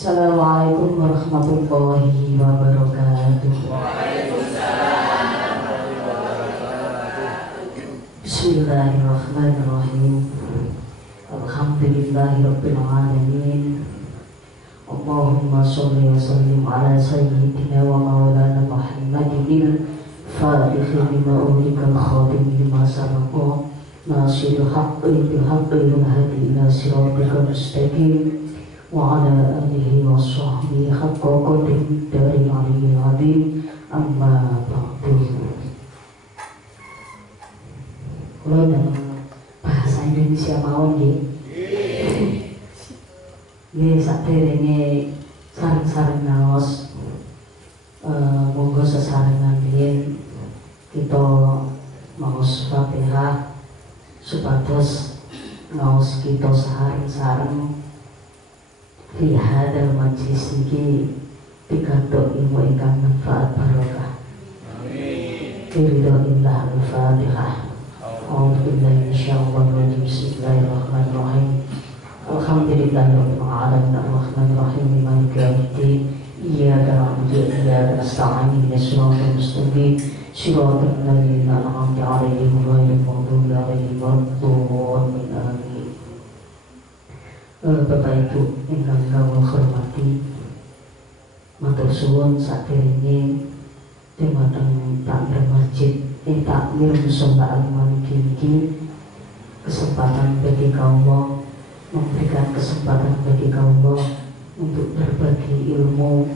Assalamualaikum warahmatullahi wabarakatuh. Bismillahirrahmanirrahim. Alhamdulillahirabbil alamin. Allahumma sholli wa sallim ala sayyidina wa maulana Muhammadin al-fatih lima ughliqa al-khatim lima sabaqa nasiril haqqi bil haqqi wal hadi ila siratikal mustaqim wa ala alihi wa sahbihi haqqa qadrihi dari aliyil azim. Amma ba'du. Kalau dalam bahasa Indonesia mawon nggih. Nggih saderenge sareng-sareng ngaos monggo sesarengan biyen kita maos Fatihah supados ngaos kita sareng-sareng fi hadal majlis iki pikantuk ilmu ingkang manfaat barokah. Amin. Ridhoillah al-Fatihah. A'udzubillahi minasyaitonir rajim. Bismillahirrahmanirrahim. Alhamdulillahirabbil alamin arrahmanir rahim maliki yaumiddin. Iyyaka na'budu wa iyyaka nasta'in ihdinas siratal mustaqim siratal ladzina an'amta 'alaihim ghairil maghdubi 'alaihim waladdallin. Amin. Bapak Ibu ingkang kawula hormati, matur suwun saderenge dumateng takmir masjid takmir mushola al-maliki niki kesempatan bagi kaula, memberikan kesempatan bagi kaula untuk berbagi ilmu.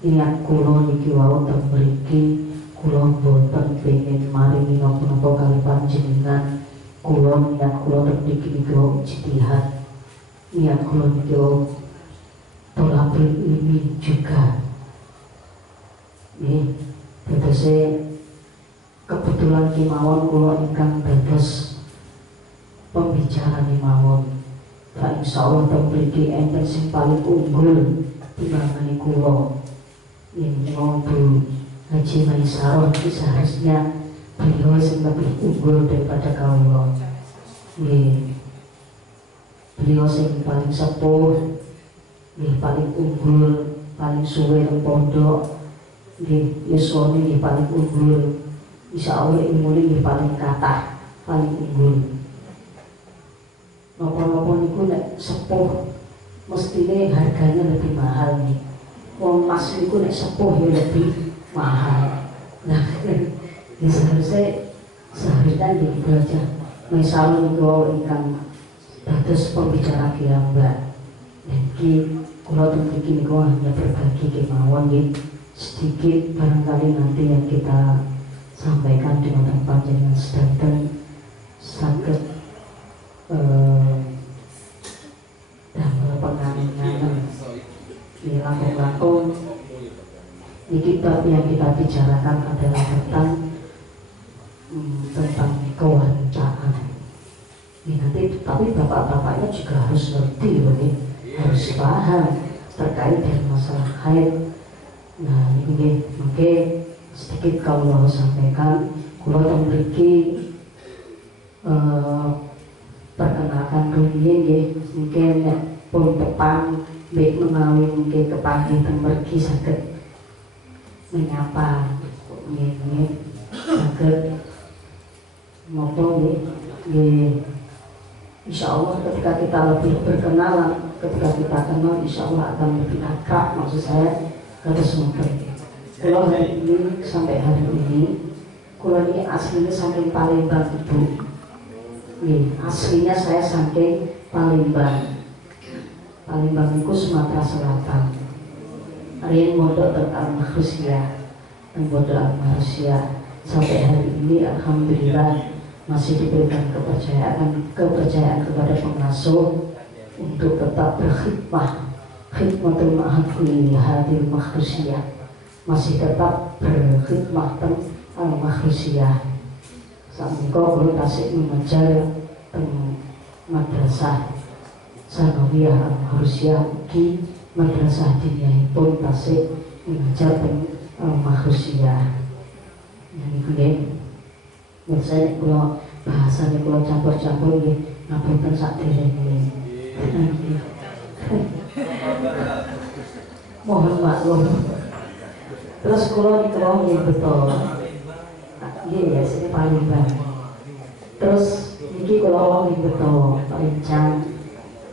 Niat kula niki wau teng mriki kula boten pengin maringi napa-napa kali panjenengan. Kula niat kula teng mriki niki ijtihad. Niat kula niki tolabul ilmi juga. Nggih, tegese kebetulan kemawon kula ingkang dados pembicara mawon. Pak insyaallah teng mriki enten sing paling unggul timbangane kula. Yen Bu Haji Maisarah itu seharusnya beliau sing lebih unggul daripada kawula. Nggih. Beliau sing paling sepuh, nggih paling unggul, paling suwe nang pondok. Nggih, yuswane nggih paling unggul. Insyaallah ilmune nggih paling kathah, paling unggul. Napa-napa niku nek sepuh mestine harganya lebih mahal nih. Wong emas niku nek sepuh ya lebih mahal. Nah, ya seharusnya gitu aja. Misal niku ingkang dados pembicara piyambak. Niki kula teng mriki niku hanya berbagi kemawon nggih sedikit barangkali nanti yang kita sampaikan di mata panjenengan sedanten saged damel penganingan di langkung-langkung. Niki bab yang kita bicarakan adalah tentang kewancaan. Ini nanti tapi bapak-bapaknya juga harus ngerti, harus paham terkait dengan masalah haid. Nah ini mungkin sedikit kalau sampaikan, kalau teng mriki perkenalkan rumiyin mungkin pun depan baik menawi mungkin kepanggih teng mriki saged menyapa nggih saged ngopo nggih. Insyaallah ketika kita lebih berkenalan, ketika kita kenal, insyaallah akan lebih akrab. Maksud saya harus mungkin. Kalau hari ini sampai hari ini, kalau ini aslinya saking Palembang Ibu. Nih, aslinya saya saking Palembang. Palembang itu Sumatera Selatan. Riyen mondok teng Al-Mahrusyah, teng Pondok Al-Mahrusyah. Sampai hari ini alhamdulillah masih diberikan kepercayaan kepada pengasuh untuk tetap berkhidmah, khidmatul ma'hadul hadil Mahrusyah, masih tetap berkhidmah teng Al-Mahrusyah. Saat kula tasik mengajar teng madrasah Sanawiyah Al-Mahrusyah ugi madrasah diniyahipun tasik mengajar teng Al-Mahrusyah. Niku nggih. Saya kalau bahasanya kalau campur-campur ngapunten sakderenge. mohon maklum. Terus kula niku nggih betul. Nggih ya sini paling banget. Terus niki kula nggih betul rencang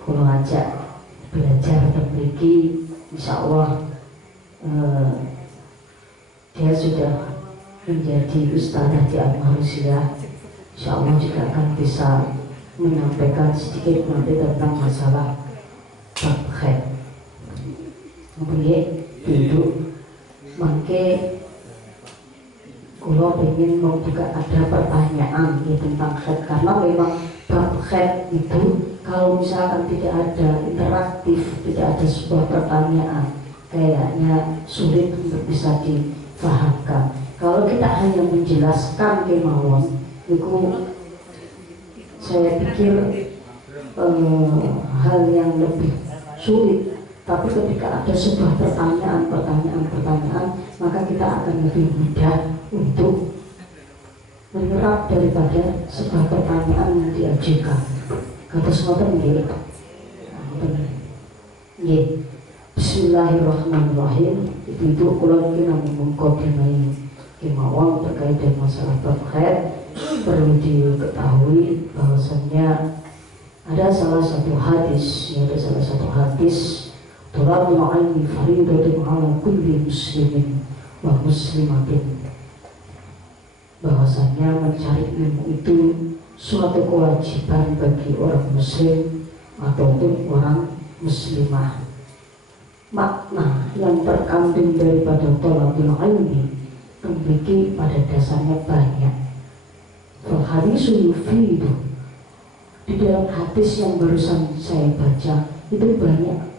kula ajak belajar tentang mriki insyaallah dia sudah menjadi ustazah di Al-Marusia. Insyaallah juga akan bisa menyampaikan sedikit nanti tentang masalah bab khair. Kemudian duduk mangke kalau ingin membuka ada pertanyaan tentang khair karena memang bab khair itu kalau misalkan tidak ada interaktif, tidak ada sebuah pertanyaan kayaknya sulit untuk bisa dipahamkan. Kalau kita hanya menjelaskan kemauan itu saya pikir hal yang lebih sulit. Tapi ketika ada sebuah pertanyaan, maka kita akan lebih mudah untuk menyerap daripada sebuah pertanyaan yang diajukan. Kata semua nggih. Nggih. Bismillahirrahmanirrahim. Itu kula iki namung mengkodimai kemauan terkait dengan masalah bab khair. Perlu diketahui bahwasannya ada salah satu hadis, Tolabul ilmi faridatun ala kulli muslimin wa muslimatin, bahwasanya mencari ilmu itu suatu kewajiban bagi orang muslim ataupun orang muslimah. Makna yang terkandung daripada tolabul ilmi memiliki pada dasarnya banyak. Hadisul yufidu, di dalam hadis yang barusan saya baca itu banyak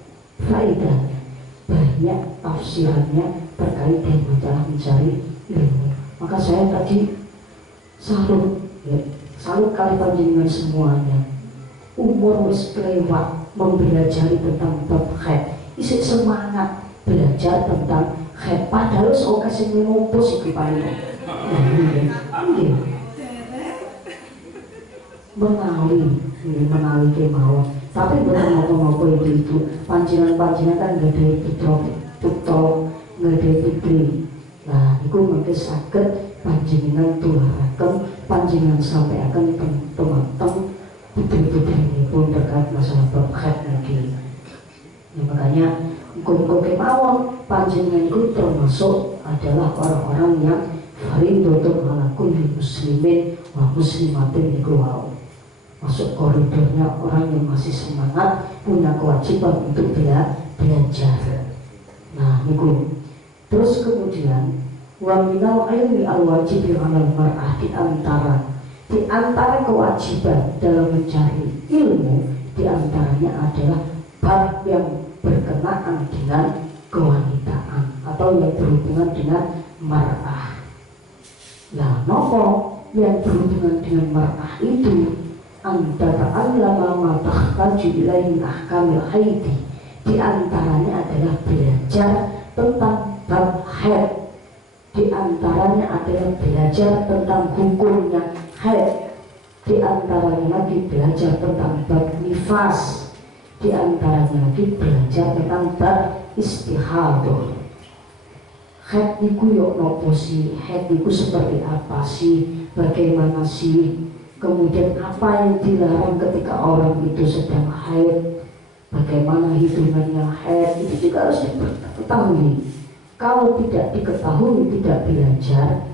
faedahnya, banyak tafsirannya terkait dengan masalah mencari ilmu. Maka saya tadi salut kali panjenengan semuanya. Umur wis kelewat mempelajari tentang bab khair, isih semangat belajar tentang khair. Padahal sok kasih ngopos iki paling. Menawi kemauan. Tapi bukan apa-apa itu panjenengan kan nggak ada putra, nggak ada putri. Nah, itu mungkin sakit panjenengan tularaken, panjenengan sampai akan teman-teman putri-putri ini pun terkait masalah bab khair lagi. Nah, makanya hukum kemauan panjenengan itu termasuk adalah orang-orang yang faridatun ala kulli muslimin wa muslimatin iku wau. Masuk koridornya orang yang masih semangat, punya kewajiban untuk belajar. Nah, itu. Terus kemudian wa minal ilmi al-wajibi 'alal mar'ah, di antara kewajiban dalam mencari ilmu, di antaranya adalah bab yang berkenaan dengan kewanitaan atau yang berhubungan dengan mar'ah. Nah, nopo yang berhubungan dengan mar'ah itu antara ta'allama ma tahtaju ilaihi ahkamil haidi, di antaranya adalah belajar tentang bab haid, di antaranya adalah belajar tentang hukumnya haid, di antaranya lagi belajar tentang bab nifas, di antaranya lagi belajar tentang bab istihadah. Haid niku yo nopo sih? Haid niku seperti apa sih? Bagaimana sih? Kemudian apa yang dilarang ketika orang itu sedang haid, bagaimana hitungannya haid, itu juga harus diketahui. Kalau tidak diketahui, tidak belajar,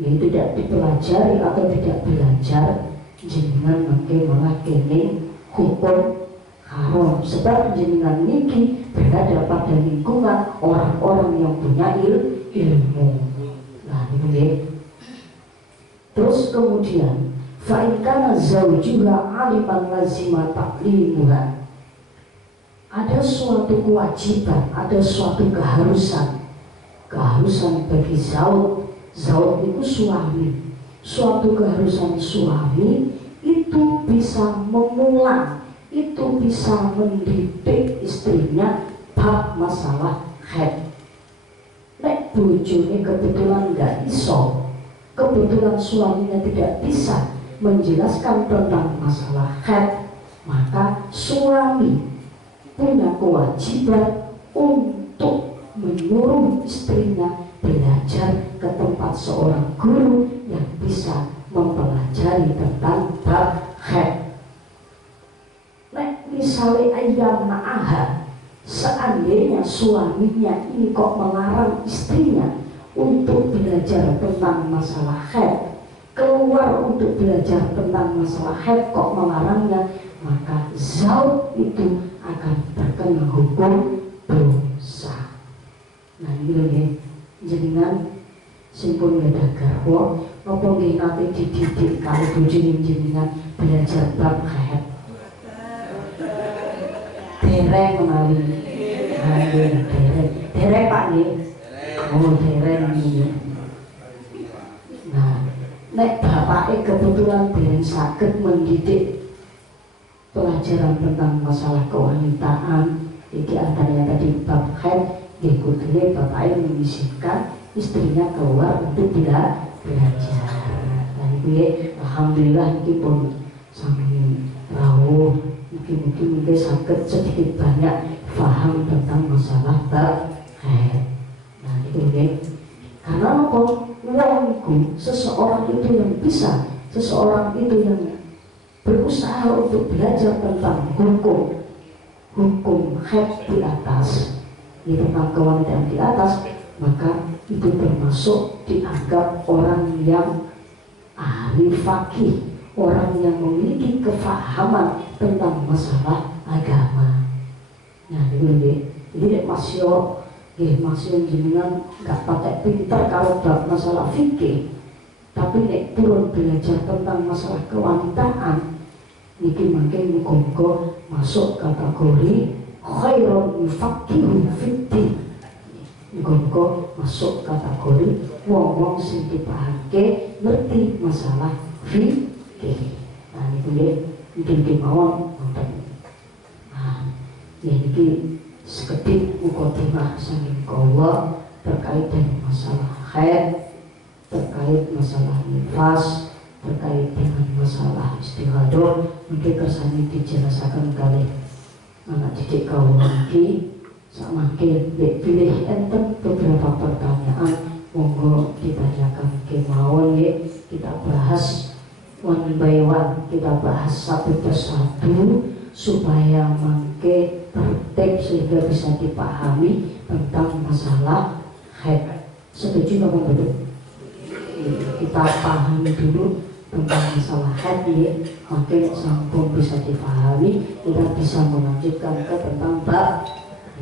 ya tidak dipelajari atau tidak belajar, jenengan mungkin malah kene hukum haram. Sebab jenengan niki berada pada lingkungan orang-orang yang punya ilmu. Nah, ini ya. Terus kemudian fa'ikana zawjuha aliman lazima taklimuha, ada suatu kewajiban, ada suatu keharusan bagi zauj itu suami, suatu keharusan suami itu bisa memulai, itu bisa mendidik istrinya bab masalah haid. Nek bojone kebetulan nggak iso, kebetulan suaminya tidak bisa menjelaskan tentang masalah haid, maka suami punya kewajiban untuk menyuruh istrinya belajar ke tempat seorang guru yang bisa mempelajari tentang bab haid. Nek misalnya ayam na'aha, seandainya suaminya ini kok melarang istrinya untuk belajar tentang masalah haid, keluar untuk belajar tentang masalah haid kok melarangnya, maka zauj itu akan terkena hukum dosa. Nah ini loh ya, jenengan simpun beda garwo nopo nggih nate dididik kali bojone jenengan belajar bab haid. Dereng menawi. Dereng Pak nggih. Oh dereng ini. Nah, nek bapaknya kebetulan dereng saged mendidik pelajaran tentang masalah kewanitaan, iki antaranya tadi bab haid, nggih kudune bapaknya mengizinkan istrinya keluar untuk belajar. Dan gue alhamdulillah iki pun sami rawuh, mungkin saged sedikit banyak paham tentang masalah bab haid. Nah itu gue karena apa? Wongku seseorang itu yang bisa, seseorang itu yang berusaha untuk belajar tentang hukum haid di atas, tentang kewanitaan di atas, maka itu termasuk dianggap orang yang ahli fikih, orang yang memiliki kefahaman tentang masalah agama. Nah ini masih jenengan nggak pakai pinter kalau bab masalah fikih, tapi nek turun belajar tentang masalah kewanitaan, niki makin muga masuk kategori khairun mufaqqihun fiddin. Muga masuk kategori wong-wong sing dipahake ngerti masalah fikih. Nah niku nggih mungkin mawon wonten. Nah, niki sekedhik mukadimah saking kula terkait dengan masalah haid, terkait masalah nifas, terkait dengan masalah istihadah. Mungkin kersane dijelasaken kalih anak didik kawula iki. Samakin pilih enten beberapa pertanyaan, monggo ditanyakan kemawon ya, kita bahas one by one, kita bahas satu persatu supaya mangke tertib sehingga bisa dipahami tentang masalah haid. Setuju apa betul? Kita pahami dulu tentang masalah haid ya, mungkin sampun bisa dipahami, kita bisa melanjutkan ke tentang bab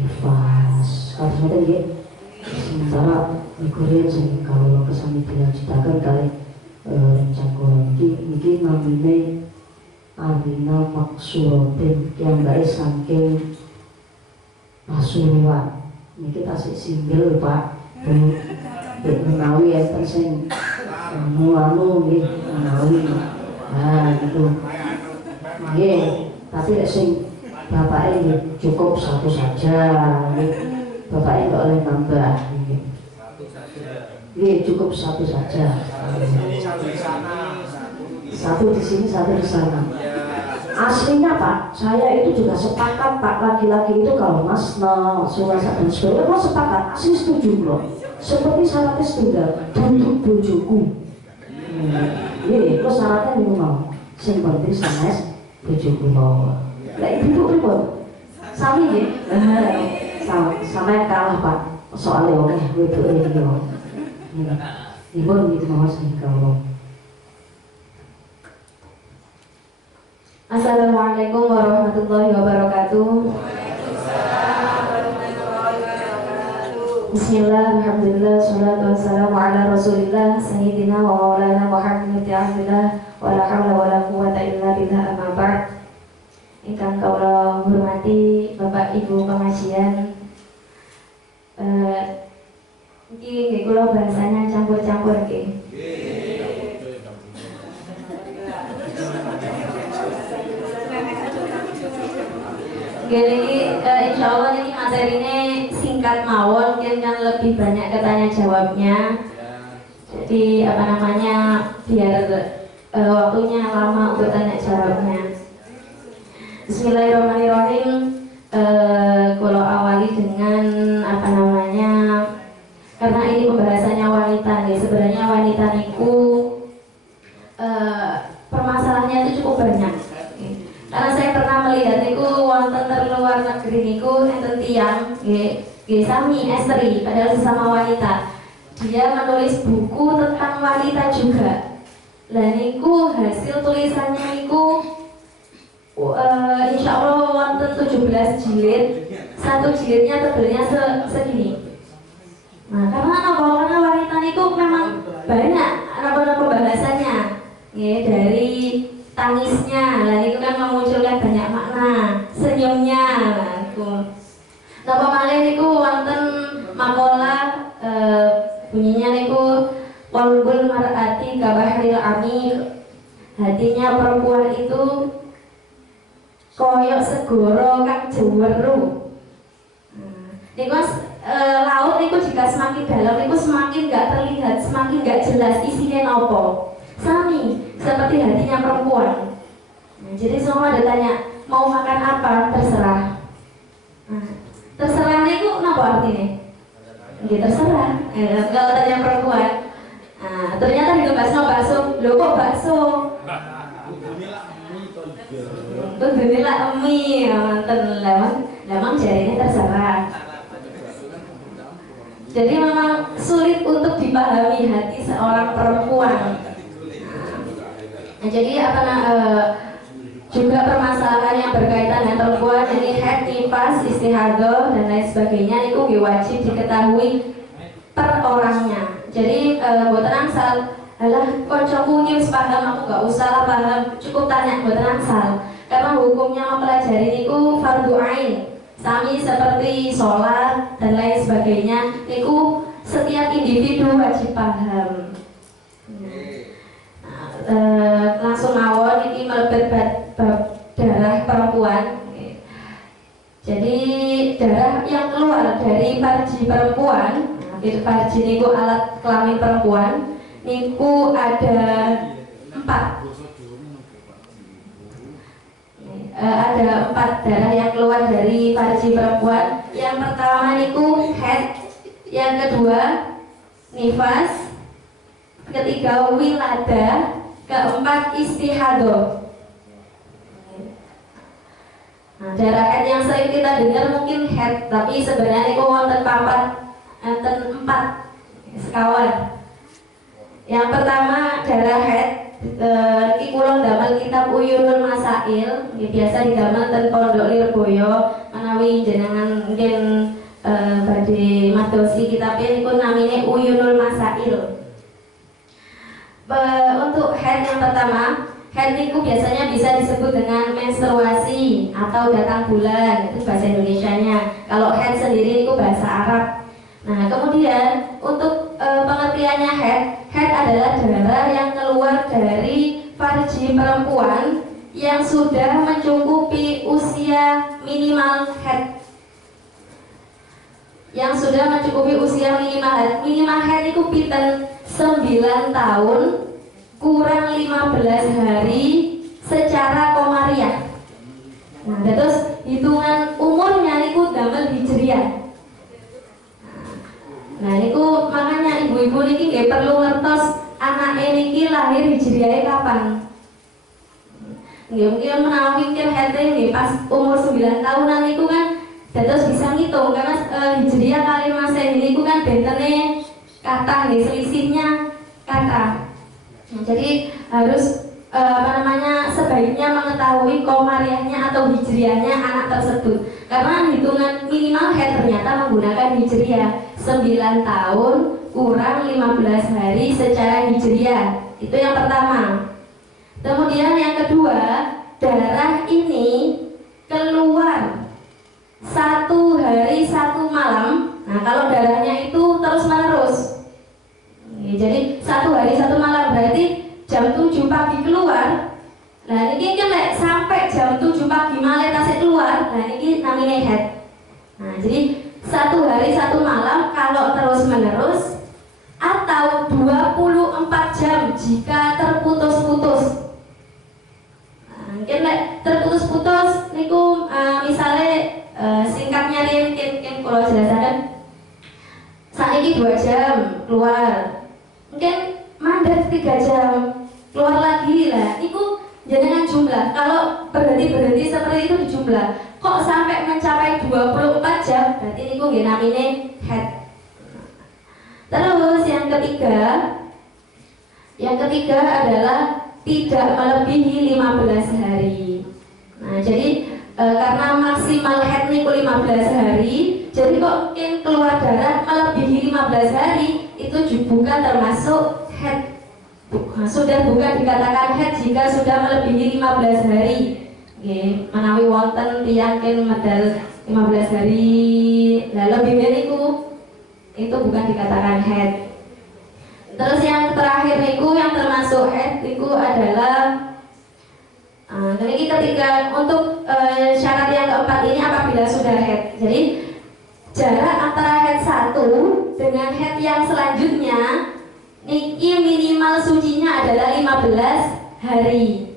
nifas. Kalau sudah ya, sementara Korea sing kalau kesami dilanjutkan kali rencana ini namine Alina Maksurotin yang baik saking Pasuruan. Ini kita single Pak, menawi ya sing muanu nggih menawi. Nah itu nggih, tapi sing bapaknya cukup satu saja, bapaknya nggak boleh nambah. Iya cukup satu saja. Satu di sini, satu di sana. Aslinya Pak, saya itu juga sepakat Pak, laki-laki itu kalau Mas Sulasa dan sebagainya, kalau sepakat, asli setuju loh. Seperti syaratnya setunggal, untuk bojoku. Iya, kok syaratnya ini mau. Yang penting sanes bojoku mau. Lah ibu ribut, sami ya, sama yang kalah Pak, soalnya oke, itu ibu ini mau sih kalau. Assalamualaikum warahmatullahi wabarakatuh. Bismillah, alhamdulillah, salatu wassalamu ala rasulillah Sayyidina wa maulana Muhammad ta'ala wa la hawla wa la quwwata illa billah amma ba'd. Ingkang kula hormati Bapak Ibu pengajian, iki nggih kula bahasanya campur-campur nggih. Jadi insya Allah ini materinya singkat mawon, mungkin kan lebih banyak ketanya jawabnya. Jadi biar waktunya lama untuk tanya jawabnya. Bismillahirrahmanirrahim. Kalau awali dengan Karena saya pernah melihat niku wonten terluar negeri niku enten tiyang nggih sami estri padahal sesama wanita. Dia menulis buku tentang wanita juga. Lah niku hasil tulisannya niku insya Allah wonten 17 jilid. Satu jilidnya tebalnya segini. Nah, karena wanita niku memang banyak apa bahasannya. Ya, dari tangisnya, lah itu kan memunculkan banyak makna, senyumnya, napa malih niku wonten makalah bunyinya niku qalbul mar'ati kabahril amiq, hatinya perempuan itu koyok segoro kang jeweru. Niku laut niku jika semakin dalam niku semakin gak terlihat, semakin gak jelas isinya nopo. Sami seperti hatinya perempuan. Nah, jadi semua ada tanya mau makan apa terserah. Nah, terserah itu apa artinya? Ya terserah. Kalau tanya perempuan. Nah, ternyata dibahas no bakso. Loh kok bakso? Beginilah mie, manten lemang jarinya terserah. Jadi memang sulit untuk dipahami hati seorang perempuan. Nah, jadi juga permasalahan yang berkaitan dengan perempuan ini haid, nifas, istihadah dan lain sebagainya itu wajib diketahui per orangnya. Jadi mboten angsal, alah kancaku iki wis paham aku gak usah lah paham, cukup tanya mboten angsal. Karena hukumnya mempelajari niku fardhu ain. Sami seperti sholat dan lain sebagainya, niku setiap individu wajib paham. Langsung mawon ini melebet bab darah perempuan. Jadi darah yang keluar dari farji perempuan, farji niku alat kelamin perempuan, niku ada 4. Ada 4 darah yang keluar dari farji perempuan. Yang pertama niku haid, yang kedua nifas, ketiga wilada, keempat istihadah. Nah, darah haid yang sering kita dengar mungkin haid, tapi sebenarnya itu wonten 4 sekawan. Yang pertama darah haid, iki kula damel kitab Uyunul Masail, biasa didamel ten Pondok Lirboyo, menawi jenengan mungkin badhe madosi kitabnya niku namine Uyunul Masail. Untuk haid yang pertama, haid itu biasanya bisa disebut dengan menstruasi atau datang bulan, itu bahasa Indonesianya. Kalau haid sendiri itu bahasa Arab. Nah, kemudian untuk pengertiannya haid adalah darah yang keluar dari farji perempuan yang sudah mencukupi usia minimal haid. Yang sudah mencukupi usia minimal haid. Minimal haid itu pinten 9 tahun kurang 15 hari secara komariah. Nah, terus hitungan umurnya niku damel hijriah. Nah, niku makanya ibu-ibu niki nggih perlu ngertos anake niki lahir hijriahe kapan. Nggih mungkin menawi mikir hete nggih pas umur 9 tahunan niku kan terus bisa ngitung karena hijriah kali Masehi niku kan bentene kathah nggih selisihnya kathah. Nah, jadi harus sebaiknya mengetahui komariahnya atau hijriahnya anak tersebut. Karena hitungan minimal haid ternyata menggunakan hijriah 9 tahun kurang 15 hari secara hijriah. Itu yang pertama. Kemudian yang kedua, darah ini keluar 1 hari 1 malam. Nah, kalau darahnya itu terus menerus, jadi 1 hari 1 malam berarti jam 7 pagi keluar. Nah ini kan sampai jam 7 pagi malam tasik keluar. Nah ini namanya haid. Nah jadi 1 hari 1 malam kalau terus menerus, atau 24 jam jika terputus-putus. Nah, mungkin terputus-putus niku misalnya singkatnya mungkin kalau jelaskan saiki 2 jam keluar, mungkin mandek 3 jam keluar lagi lah. Itu jangan jumlah. Kalau berhenti sebelah. Kok sampai mencapai 24 jam? Berarti niku nggih namine haid. Terus yang ketiga adalah tidak melebihi 15 hari. Nah, jadi karena maksimal haid niku 15 hari, jadi kok yang keluar darah melebihi 15 hari itu bukan termasuk haid. Sudah bukan dikatakan haid jika sudah melebihi 15 hari. Nggih, menawi wonten tiyang medal 15 hari, lah lebih niku itu bukan dikatakan haid. Terus yang terakhir niku yang termasuk haid niku adalah ini ketika untuk syarat yang keempat ini apabila sudah haid. Jadi jarak antara haid satu dengan haid yang selanjutnya niki minimal sucinya adalah 15 hari.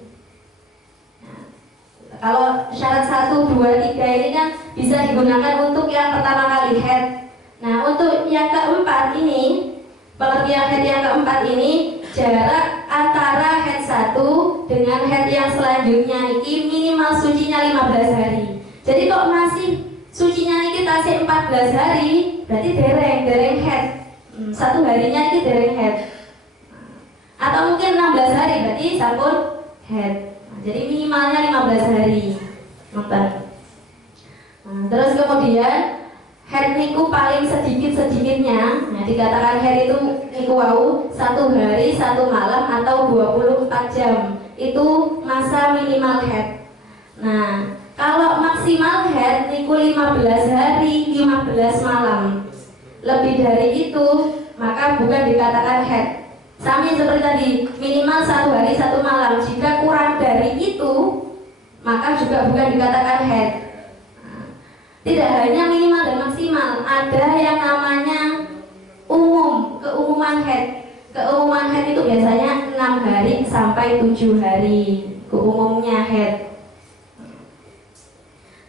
Kalau syarat 1, 2, 3 ini kan bisa digunakan untuk yang pertama kali haid. Nah, untuk yang keempat ini, pengertian haid yang keempat ini, jarak antara haid 1 dengan haid yang selanjutnya niki minimal sucinya 15 hari. Jadi kok masih sucinya niki tasih 14 hari, berarti dereng haid. Satu harinya niki dereng haid. Atau mungkin 16 hari, berarti sampun haid. Jadi minimalnya 15 hari. Terus kemudian haid niku paling sedikit-sedikitnya, nah dikatakan haid itu niku wau 1 hari 1 malam atau 24 jam. Itu masa minimal haid. Nah, kalau maksimal haid niku 15 hari 15 malam. Lebih dari itu maka bukan dikatakan haid. Sami seperti tadi, minimal 1 hari 1 malam. Jika kurang dari itu, maka juga bukan dikatakan haid. Tidak hanya minimal dan maksimal, ada yang namanya keumuman haid. Keumuman haid itu biasanya 6 hari sampai 7 hari. Keumumnya haid.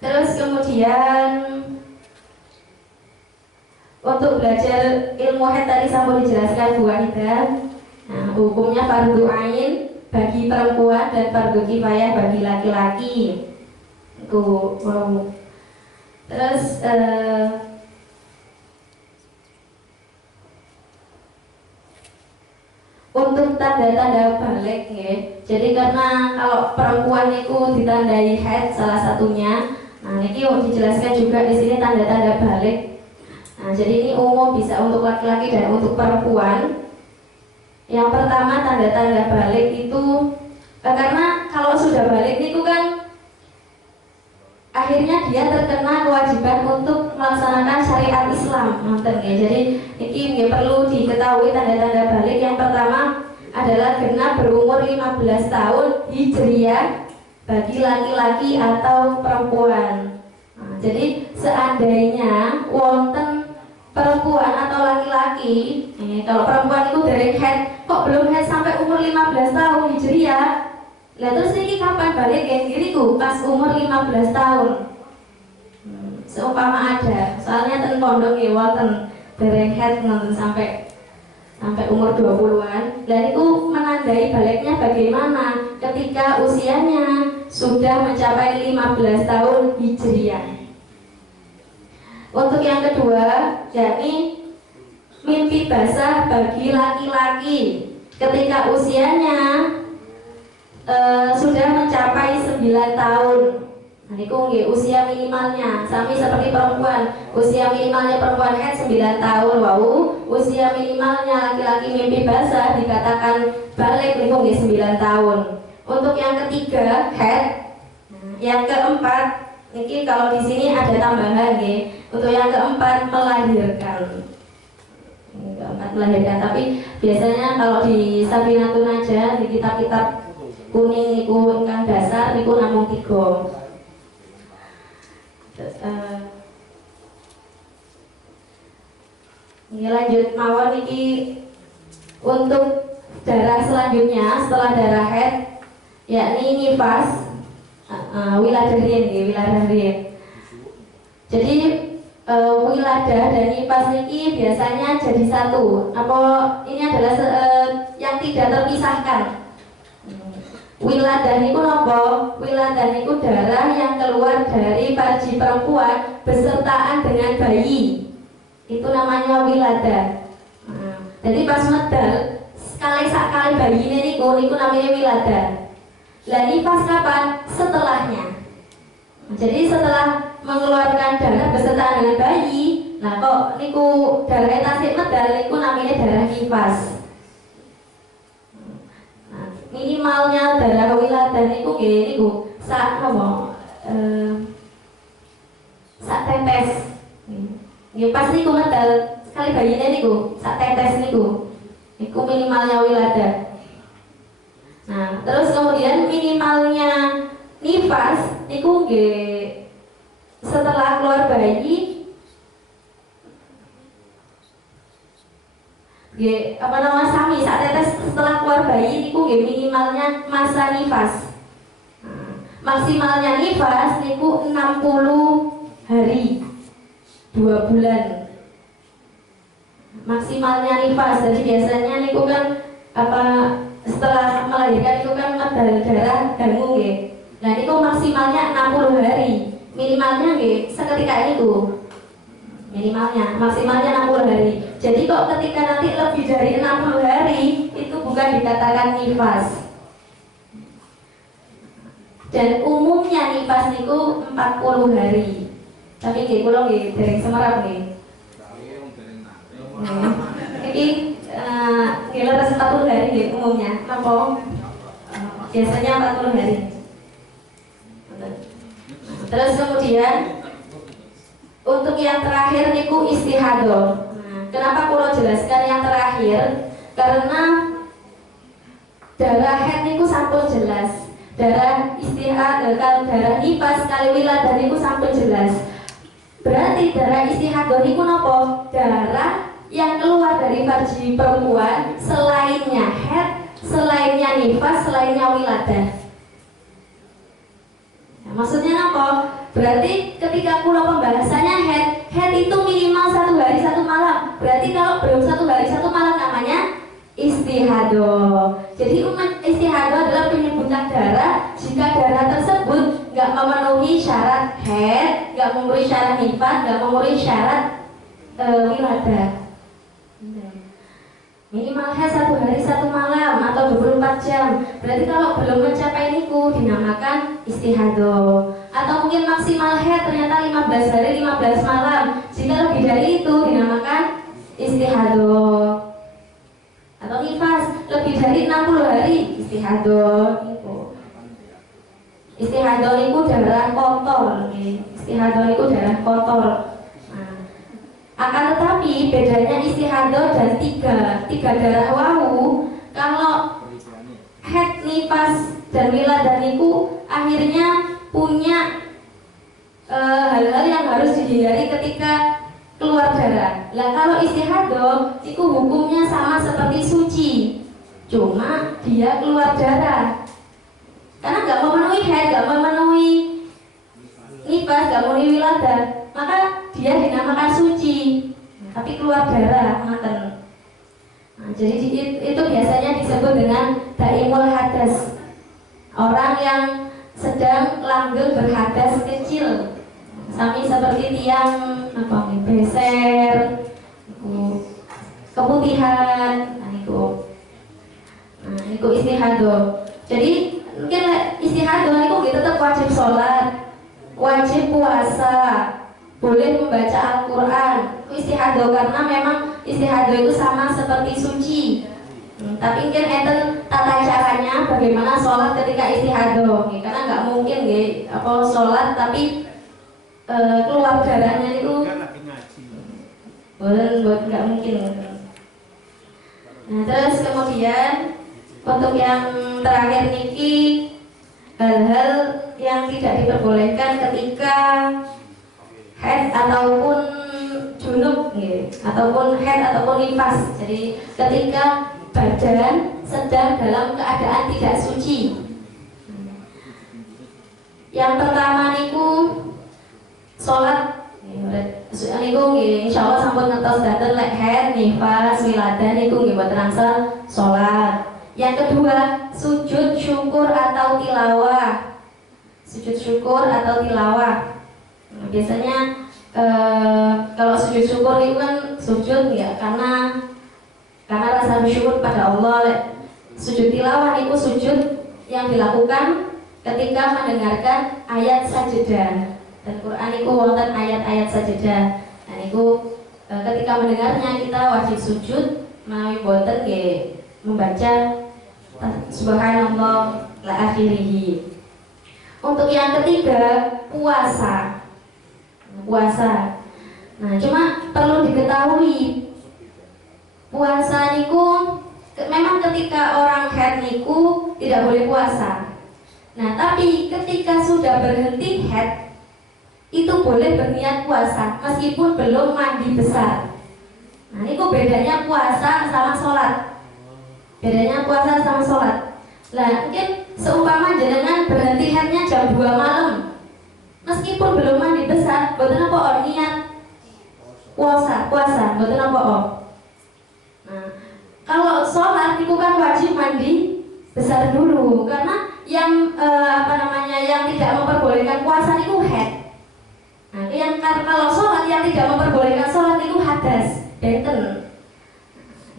Terus kemudian untuk belajar ilmu haid tadi sampun dijelaskan Bu Wahida. Nah, hukumnya fardu ain bagi perempuan dan fardu kifayah bagi laki-laki. Itu wow. Terus untuk tanda-tanda balik ya. Jadi karena kalau perempuan itu ditandai haid salah satunya. Nah, ini dijelaskan juga di sini tanda-tanda balik. Nah, jadi ini umum bisa untuk laki-laki dan untuk perempuan. Yang pertama tanda-tanda balik itu karena kalau sudah balik itu kan akhirnya dia terkena kewajiban untuk melaksanakan syariat Islam, Jadi ini perlu diketahui tanda-tanda balik. Yang pertama adalah genap berumur 15 tahun hijriyah bagi laki-laki atau perempuan. Nah, jadi seandainya wonten perempuan atau laki-laki, kalau perempuan itu dari haid, kok belum haid sampai umur 15 tahun hijriyah. Lah terus ini kapan balik yang diriku? Pas umur 15 tahun. Seumpama ada, soalnya ten pondok ya wonten dereng haid nonton sampai umur 20-an. Dan itu menandai baliknya bagaimana? Ketika usianya sudah mencapai 15 tahun hijriyah. Untuk yang kedua, yakni mimpi basah bagi laki-laki ketika usianya sudah mencapai 9 tahun. Nah, ini usia minimalnya sami seperti perempuan. Usia minimalnya perempuan haid 9 tahun, usia minimalnya laki-laki mimpi basah dikatakan balik niku 9 tahun. Untuk yang ketiga haid. Yang keempat, ini kalau di sini ada tambahan nggih. Untuk yang keempat melahirkan. Tapi biasanya kalau di Sabinatun Najah di kitab-kitab kuning niku ingkang dasar niku namung 3. Ini lanjut mawon niki untuk darah selanjutnya setelah darah haid yakni nifas, wiladah riyen. Jadi wiladah dan nifas niki biasanya jadi satu. Apa ini adalah yang tidak terpisahkan. Wiladah niku napa? Wiladah niku darah yang keluar dari farji perempuan besertaan dengan bayi. Itu namanya wiladah. Jadi pas medal sekali bayi ini niku namanya wiladah. Lah nifas kapan? Setelahnya. Jadi setelah mengeluarkan darah beserta dengan bayi, nah kok niku darah tasik medal niku namanya darah nifas. Nah, minimalnya darah wiladah niku nggih niku sak apa? Sak tetes. Nggih pas niku medal sekali bayine niku sak tetes niku. Niku minimalnya wiladah. Nah, terus kemudian minimalnya nifas niku nggih setelah keluar bayi nggih sami sak tetes setelah keluar bayi niku nggih minimalnya masa nifas. Maksimalnya nifas niku 60 hari 2 bulan. Maksimalnya nifas. Jadi biasanya niku kan setelah melahirkan itu kan medal darah dangu nggih. Nah niku maksimalnya 60 hari. Minimalnya nggih seketika itu. Minimalnya, maksimalnya 60 hari. Jadi kok ketika nanti lebih dari 60 hari itu bukan dikatakan nifas. Dan umumnya nifas niku 40 hari. Tapi nggih kula nggih dereng semerap nggih. Iki nggih leres 40 hari nggih umumnya. Napa? Biasanya 40 hari. Terus kemudian untuk yang terakhir niku istihadah. Kenapa kula jelaskan yang terakhir? Karena darah haid niku sampun jelas. Darah istihadah, kalau darah nifas kali wiladah niku sampun jelas. Berarti darah istihadah niku napa? Darah yang keluar dari farji perempuan selainnya haid, selainnya nifas, selainnya wiladah. Nah, maksudnya apa? Berarti ketika kula pembahasannya haid itu minimal 1 hari 1 malam. Berarti kalau belum 1 hari 1 malam namanya istihadah. Jadi istihadah adalah penyebutan darah jika darah tersebut nggak memenuhi syarat haid, nggak memenuhi syarat nifas, nggak memenuhi syarat wiladah. Minimal haid 1 hari 1 malam atau 24 jam. Berarti kalau belum mencapai niku dinamakan istihadah. Atau mungkin maksimal haid ternyata 15 hari 15 malam. Jika lebih dari itu dinamakan istihadah. Atau nifas lebih dari 60 hari istihadah niku. Istihadah niku darah kotor. Istihadah niku darah kotor. Akan tetapi bedanya istihadah dan tiga darah wau, kalau haid, nifas, dan wiladah niku akhirnya punya hal-hal yang harus dihindari ketika keluar darah. Lah kalau istihadah itu hukumnya sama seperti suci, cuma dia keluar darah karena nggak memenuhi haid, nggak memenuhi nifas, nggak memenuhi wiladah, maka dia dinamakan suci, tapi keluar darah, ngaten. Nah, jadi itu biasanya disebut dengan daimul hadas, orang yang sedang langgeng berhadas kecil, sami seperti tiang beser, keputihan, itu istihadah. Jadi mungkin istihadah itu tetap wajib sholat, wajib puasa, boleh membaca Al-Quran. Itu istihadah karena memang istihadah itu sama seperti suci. Tapi mungkin enten tata caranya bagaimana sholat ketika istihadah. Karena nggak mungkin sholat tapi keluar darahnya itu buat nggak mungkin. Nah terus kemudian untuk yang terakhir niki, hal-hal yang tidak diperbolehkan ketika haid ataupun junub, ataupun haid ataupun nifas. Jadi ketika badan sedang dalam keadaan tidak suci. Yang pertama niku sholat. Niku insyaallah sampun ngertos daten lek haid, nifas, wiladah niku nggih boten angsal sholat. Yang kedua, sujud syukur atau tilawah. Sujud syukur atau tilawah. Nah, biasanya kalau sujud syukur itu kan sujud ya karena rasa bersyukur pada Allah. Sujud tilawah itu sujud yang dilakukan ketika mendengarkan ayat sajadah. Dan Quran itu wonten ayat-ayat sajadah. Dan itu ketika mendengarnya kita wajib sujud menawi boten nggih membaca subhanallah la akhirih. Untuk yang ketiga, puasa. Nah, cuma perlu diketahui puasa niku memang ketika orang haid niku tidak boleh puasa. Nah, tapi ketika sudah berhenti haid itu boleh berniat puasa meskipun belum mandi besar. Nah, niku bedanya puasa sama sholat. Nah, mungkin seumpama jenengan berhenti haidnya jam 2 malam meskipun belum mandi besar, boten apa niat puasa, boten apa. Nah, kalau sholat itu kan wajib mandi besar dulu karena yang yang tidak memperbolehkan puasa itu haid. Nah, kalau sholat yang tidak memperbolehkan sholat itu hadas, benten.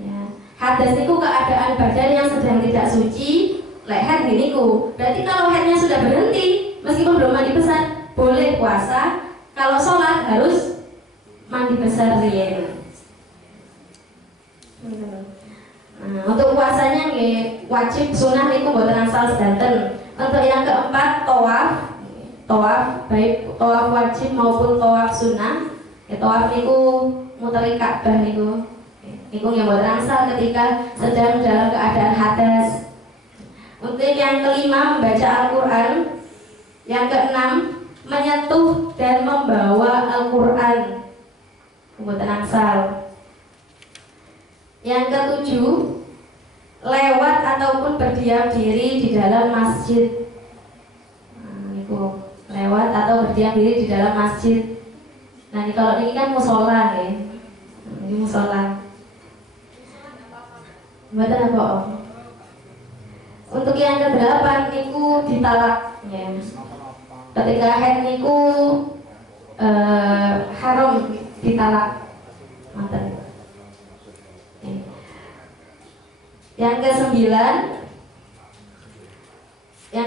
Ya, hadas itu keadaan badan yang sedang tidak suci, haid niku. Berarti kalau haidnya sudah berhenti meskipun belum mandi besar, boleh puasa. Kalau sholat harus mandi besar riyen. Nah, untuk puasanya wajib sunah itu mboten angsal sedanten. Untuk yang keempat tawaf baik tawaf wajib maupun tawaf sunnah. Tawaf niku muteri Ka'bah niku yang mboten angsal ketika sedang dalam keadaan hadas. Untuk yang kelima membaca Al-Qur'an. Yang keenam menyentuh dan membawa Al-Qur'an mboten angsal. Yang ketujuh, lewat ataupun berdiam diri di dalam masjid. Nah, niku lewat atau berdiam diri di dalam masjid. Nah, kalau ini kan musola ya. Ini musola. Mboten apa? Untuk yang kedelapan niku ditalak ya. Ketika haid niku haram ditalak. Mboten. Yang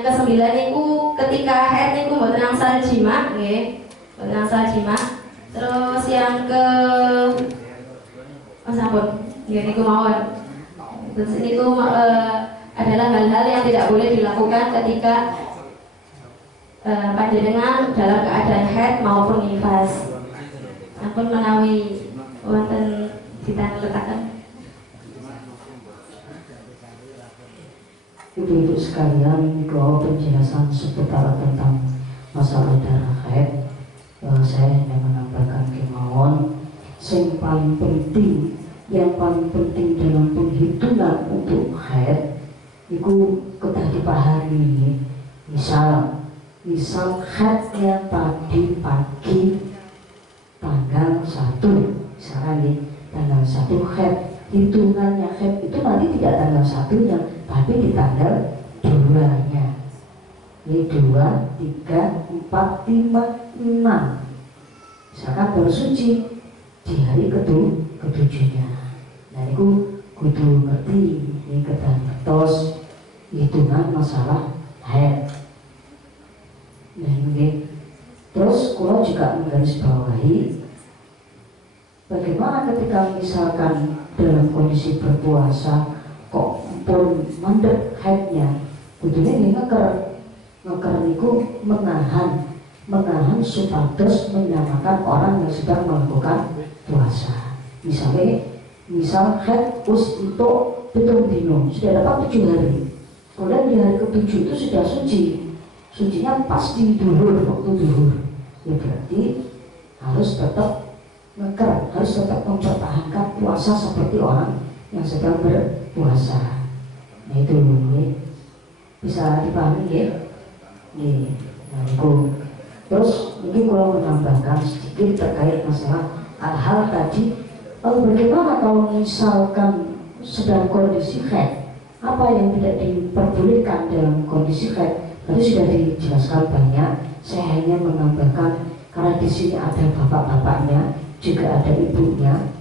kesembilan niku ketika haid niku mboten angsal jima nggih, mboten angsal jima. Terus yang ke sampun nggih niku mawon. Terus niku adalah hal-hal yang tidak boleh dilakukan ketika panjenengan dalam keadaan haid maupun nifas. Ampun menawi wonten ditanletaken. Ibu-ibu sekalian, kalau penjelasan seputar tentang masalah darah haid, saya hanya menambahkan kemauan yang paling penting dalam penghitungan untuk haid itu kedah dipahami. Misal haidnya tadi pagi tanggal 1, misalnya tanggal 1 haid, hitungannya haid itu nanti tidak tanggal 1-nya, tapi di tanggal 2-nya. Ini 2, 3, 4, 5, 6. Misalkan baru suci di hari ketujuhnya. Nah, itu kudu ngerti ini kedan ngertos hitungan masalah haid. Nah, ini terus kalau juga menggarisbawahi bagaimana ketika misalkan dalam kondisi berpuasa kok pun mandek haidnya, kudunya ini ngeker niku menahan supados menyamakan orang yang sedang melakukan puasa. Misal haid untuk 7 dino sudah dapat 7 hari, kemudian di hari ke-7 itu sudah sucinya pas di waktu duhur, ya berarti harus tetap ngeker, harus tetap mempertahankan puasa seperti orang yang sedang berpuasa. Nah, itu bisa dipahami ya. Nah, terus mungkin kalau menambahkan sedikit terkait masalah hal-hal tadi, bagaimana kalau misalkan sedang kondisi haid Apa yang tidak diperbolehkan dalam kondisi haid? Tadi sudah dijelaskan banyak. Saya hanya menambahkan karena di sini ada bapak-bapaknya, juga ada ibunya.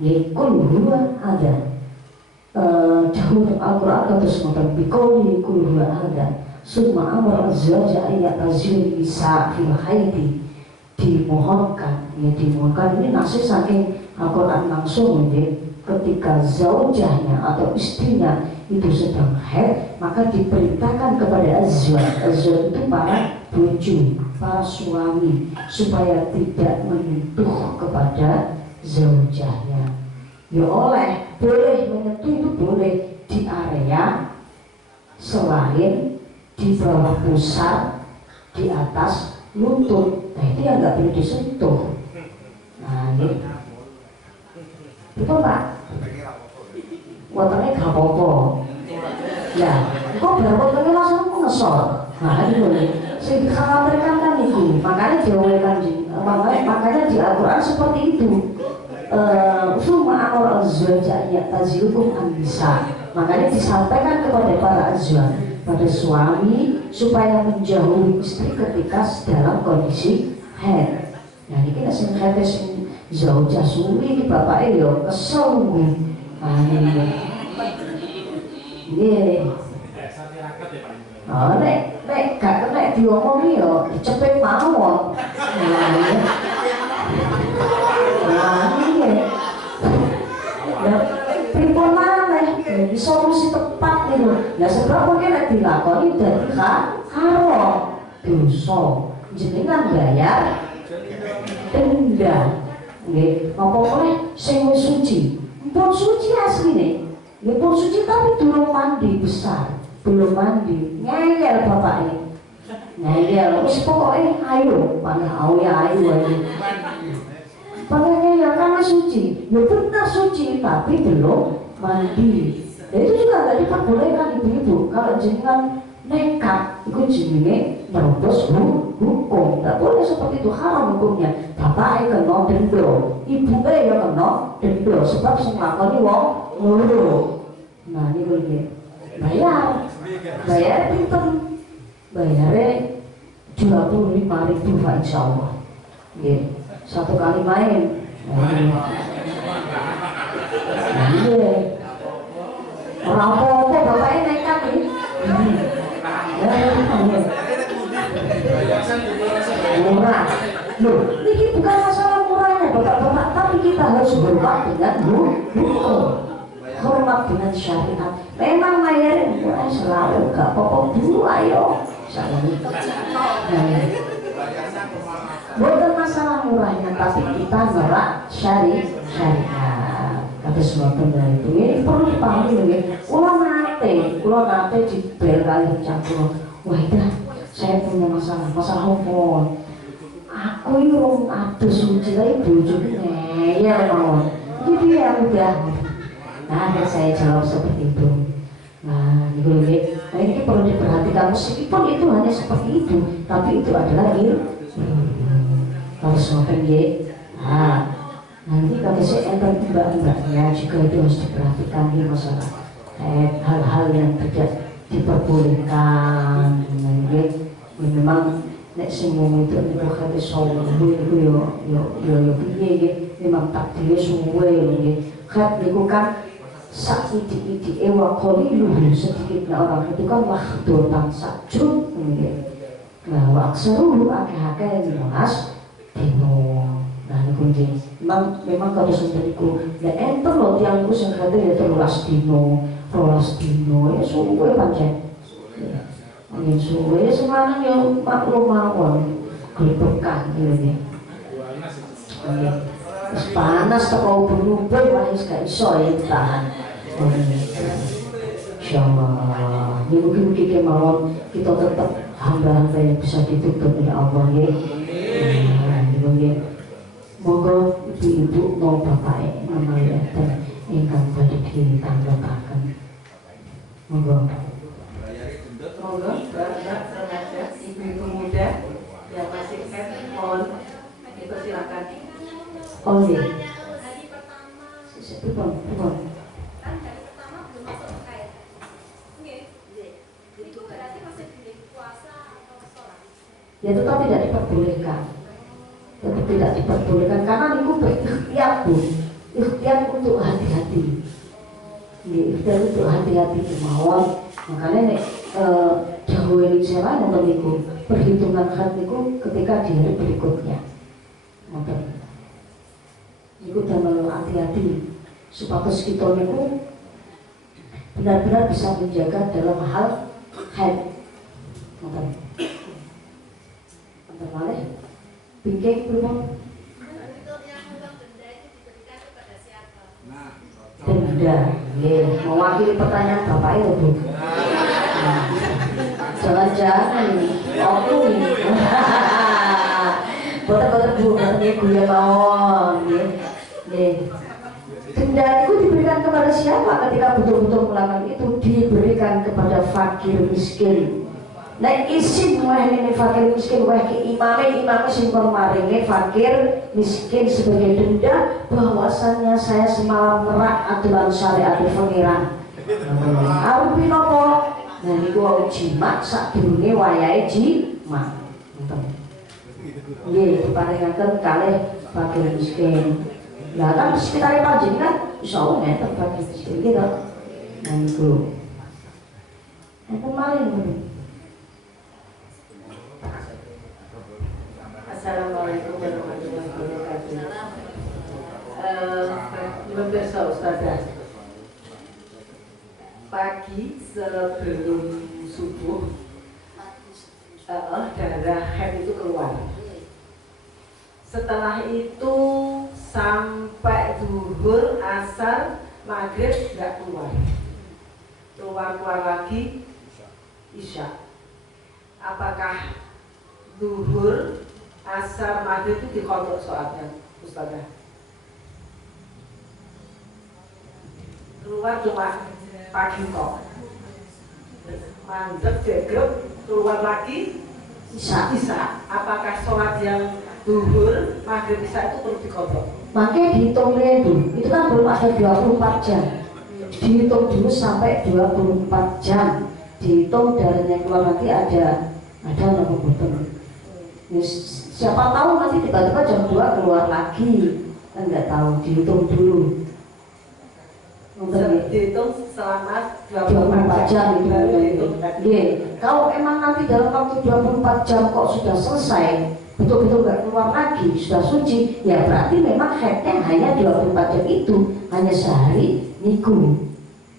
Yekul huwa ada. Dahulu Al-Quran terus ngotot bikoli kul huwa ada. Summa amar azwaja ayat azil isa fil haidi. Dimohonkan ini nasib saking Al-Quran langsung ya. Ketika zaujahnya atau istrinya itu sedang haid, maka diperintahkan kepada azwaj itu para bojo, para suami, supaya tidak menyentuh kepada zaujahnya. Ya boleh menyentuh itu boleh di area selain di bawah pusar, di atas lutut. Nah itu yang nggak boleh disentuh. Nah ini betul Pak? Wetenge gak apa-apa. Ya, kok berwetenge langsung ngesor. Nah ini boleh. Sing dikhawatirkan kan itu. Makanya makanya di Al-Quran seperti itu. Summa amar azwaja ya'tazilukum an-nisa. Makanya disampaikan kepada para azwaj, pada suami, supaya menjauhi istri ketika dalam kondisi haid. Nah ini kita sing haid sing zaujah suwi iki bapake yo kesel nggih. Ah ini. Oh nek gak kena diomongi yo dicepet mawon. Nah ini. Nah, pripun maneh solusi tepat gitu. Nah sebab mungkin nek dilakoni dadi haram dosa. Jenengan bayar denda. Nggih, apa oleh sing wis suci. Pun suci asline. Nggih pun suci tapi durung mandi besar, belum mandi. Ngeyel bapaknya. Ngeyel wis pokoke ayo, panah ayo ayo. Makanya ya karena suci, ya benar suci tapi belum mandi. Ya itu juga nggak diperbolehkan ibu-ibu. Kalau jenengan nekat, itu jenenge nerobos hukum. Nggak boleh seperti itu, haram hukumnya. Bapak kena denda, ibu ya kena denda. Sebab sing nglakoni wong loro. Nah ini boleh bayar pinten? Bayarnya 25.000 Pak insya Allah. Yeah. Satu kali main. Iya. Orang apa bapaknya nekat nih. Murah. Loh, ini bukan masalah murahnya bapak-bapak, tapi kita harus hormat dengan hukum, hormat dengan syariat. Memang bayarin murah selalu, gak apa-apa dulu ayo. Bukan masalah murahnya, tapi kita nolak syariat. Kata semua benda itu, ini perlu dipahami loh ya. Kulo nate dibel kali campur. Wah itu, saya punya masalah apa? Aku ini orang adus suci, tapi bojoku ngeyel mawon. Jadi ya udah. Nah, saya jawab seperti itu. Nah, ini perlu diperhatikan. Meskipun itu hanya seperti itu, tapi itu adalah harus ngopen ya. Nah, nanti kalau saya enter mbak-mbaknya juga itu harus diperhatikan di masalah hal-hal yang tidak diperbolehkan. Nah, memang nek sing ngomong itu niku kate sowo niku yo piye memang takdir suwe nggih. Khat niku kan sak iki wa qalilu sedikitnya orang itu kan wahdotan sakjud nggih. Nah, wa aksaru akeh-akeh dinolas dino. Nah niku nggih. Memang kalau sampai niku nek enten lho tiyang niku sing kate ya 13 dino ya suwe pancen. Ini suwe semuanya yang maklum mawon berkah ini. Panas teko ubur-ubur wis gak iso ya tahan. Insyaallah. Ini mungkin kemauan kita tetap hamba-hamba yang bisa dituntut oleh Allah ya. Moga ibu-ibu mau bapak memayatkan ingkang badhe ditanggapaken. Moga mbak-mbak remaja, ibu-ibu muda yang masih mohon dipersilakan. Oh iya. Hari pertama. Kan hari pertama belum masuk ya tetap tidak diperbolehkan. Tetap tidak diperbolehkan karena niku berikhtiar Bu, ikhtiar untuk hati-hati. Ikhtiar untuk hati-hati kemauan. Makanya nek dahulu ini saya nonton niku perhitungan hati niku ketika di hari berikutnya. Nonton. Niku damel hati-hati supados kita niku benar-benar bisa menjaga dalam hal haid. Nonton. Nonton malih. Bingkai belum. Denda, mewakili pertanyaan Bapak itu Bu. Jangan-jangan oknum. Boten-boten Bu, ngerti Bu ya mawon. Denda itu diberikan kepada siapa ketika betul-betul melakukan itu? Diberikan kepada fakir miskin. Nah isim wah ini fakir miskin wah ke imam sing maringi fakir miskin sebagai denda bahwasannya saya semalam merak aturan syariat pengiran. Arupi nopo? Nah niku wau jima sadurunge wayahe jima. Nggih diparingaken kalih fakir miskin. Lah kan sekitar panjenengan insyaallah ngeten fakir miskin gitu. Nah niku. Enten malih niku. Assalamualaikum warahmatullahi wabarakatuh. Pemirsa Ustazah, pagi sebelum subuh darah haid itu keluar. Setelah itu sampai zuhur, asar, maghrib nggak keluar. Keluar lagi isya. Apakah zuhur, asar, maghrib itu dikodok soalnya, Ustazah? Keluar cuma pagi kok, mandek, jegrek, keluar lagi isya. Apakah sholat yang zuhur, maghrib, isya itu perlu dikodok? Makanya dihitung dulu, itu kan belum ada 24 jam. Dihitung dulu sampai 24 jam. Dihitung darahnya keluar nanti ada nomor botol. Siapa tahu nanti tiba-tiba jam 2 keluar lagi, kan nggak tahu, dihitung dulu. Dihitung selama 24 jam itu. Kalau emang nanti dalam waktu 24 jam kok sudah selesai, betul-betul nggak keluar lagi, sudah suci, ya berarti memang haidnya hanya 24 jam itu, hanya sehari niku.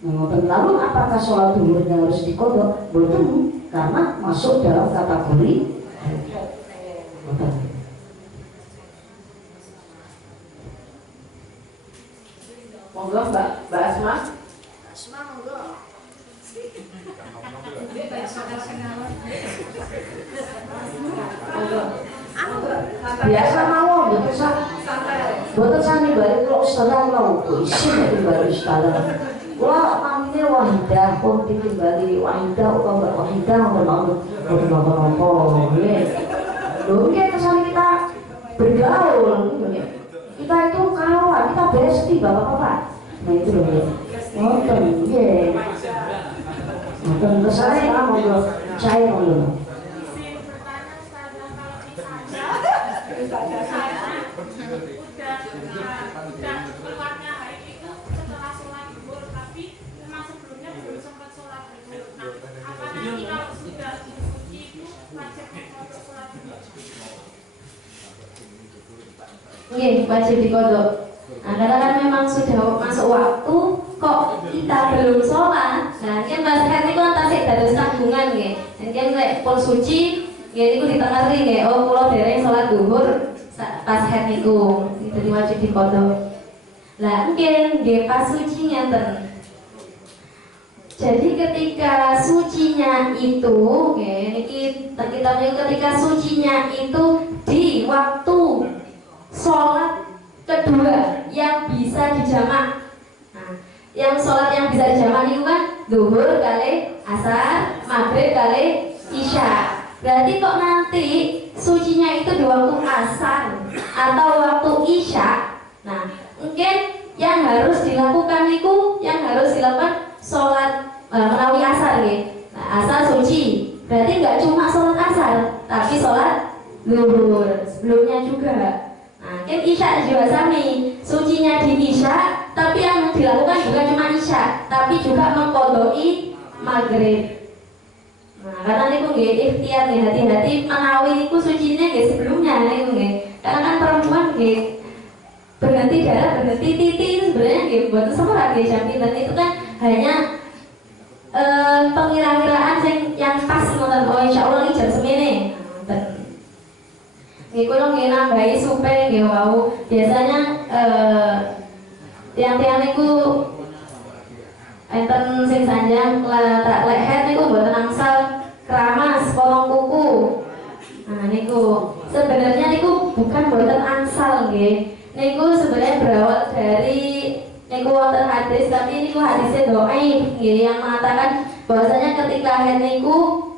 Lalu apakah sholat zuhurnya harus dikodok? Belum, karena masuk dalam kategori monggo Mbak Asma. Monggo. biasa mawon betul sami balik kalau ustazah mau isin dari balik ustazah wah namanya Wahidah pun timbali Wahidah atau Mbak Wahidah atau apa mungkin kesan kita bergaul kita itu kawan, kita besti bapak-bapak. Nah itu loh ya nonton nonton kesannya mau saya mau udah keluarnya haid itu setelah sholat zuhur, tapi memang sebelumnya belum sempat sholat zuhur. Nah, apa nanti kalau sudah suci itu wajib dikodok sholat zuhur? Iya, wajib dikodok. Nah, karena kan memang sudah masuk waktu, kok kita belum sholat. Nah, kan bahasa haid itu kan tasik dari tanggungan ya. Dan kan kayak pol suci, ya itu ditengari ya. Oh, kalau dereng sholat zuhur pas haid niku itu wajib dikodok. Lah mungkin nggih pas sucinya ten. Jadi ketika sucinya itu, niki ketika sucinya itu di waktu sholat kedua yang bisa dijamak. Nah, yang sholat yang bisa dijamak itu kan zuhur kali asar, maghrib kali isya. Berarti kok nanti sucinya itu di waktu asar atau waktu isya. Nah, mungkin yang harus dilakukan sholat menawi asar ya. Nah, asar suci, Berarti nggak cuma sholat asar, tapi sholat zuhur sebelumnya juga. Nah, kan isya juga sami, sucinya di isya, tapi yang dilakukan bukan cuma isya, tapi juga mengkodoi maghrib. Nah, karena niku nggih ikhtiar nggih, hati-hati menawi niku sucinya nggih sebelumnya niku nggih. Karena kan perempuan nggih berhenti darah, berhenti titik itu sebenarnya nggih mboten semua nggih jam pinten itu kan hanya pengira-kiraan yang pas ngoten. Oh insyaallah iki jam semene. Ngoten. Nggih kula nggih nambahi supe nggih wau. Biasanya tiang-tiang niku enten sing sanjang tak leher niku mboten angsal keramas potong kuku. Nah niku sebenarnya niku bukan mboten angsal nggih. Niku sebenarnya berawal dari niku wonten hadis, tapi niku hadisnya dhaif nggih yang mengatakan bahwasanya ketika haid niku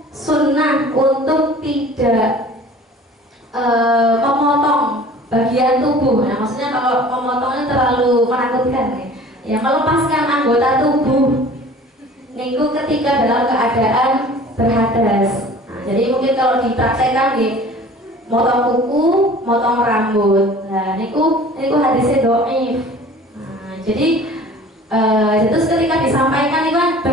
sunnah untuk tidak memotong bagian tubuh. Nah maksudnya kalau memotongnya terlalu menakutkan nih. Ya melepaskan anggota tubuh niku ketika dalam keadaan berhadas. Nah, jadi mungkin kalau dipraktekkan nih motong kuku, motong rambut. Nah niku hadisnya dhaif. Nah, jadi terus ketika disampaikan itu kan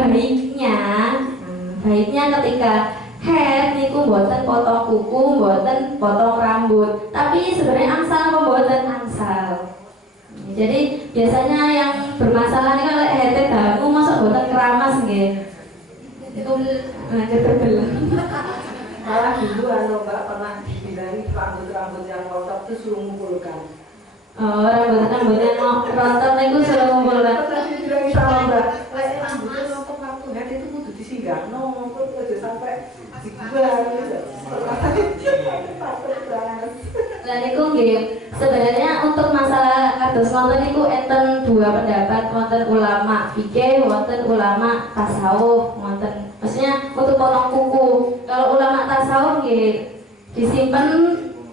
baiknya ketika haid niku mboten potong kuku, mboten potong rambut. Tapi sebenarnya angsal apa mboten angsal. Jadi biasanya yang bermasalah ini kalau hete dagu masuk boten keramas nggih. Itu tebel. Malah dulu Mbak pernah dibilangin rambut-rambut yang rontok itu suruh mengumpulkan. Oh, rambut yang rontok niku suruh mengumpulkan. Pernah dibilangin sama Mbak, lek rambutnya rontok waktu head itu kudu disinggahno, kok aja sampai dibuang. Lah niku nggih sebenarnya untuk masalah kados wonten niku enten dua pendapat, wonten ulama fikih, wonten ulama tasawuf, wonten maksudnya untuk potong kuku. Kalau ulama tasawuf nggih disimpen,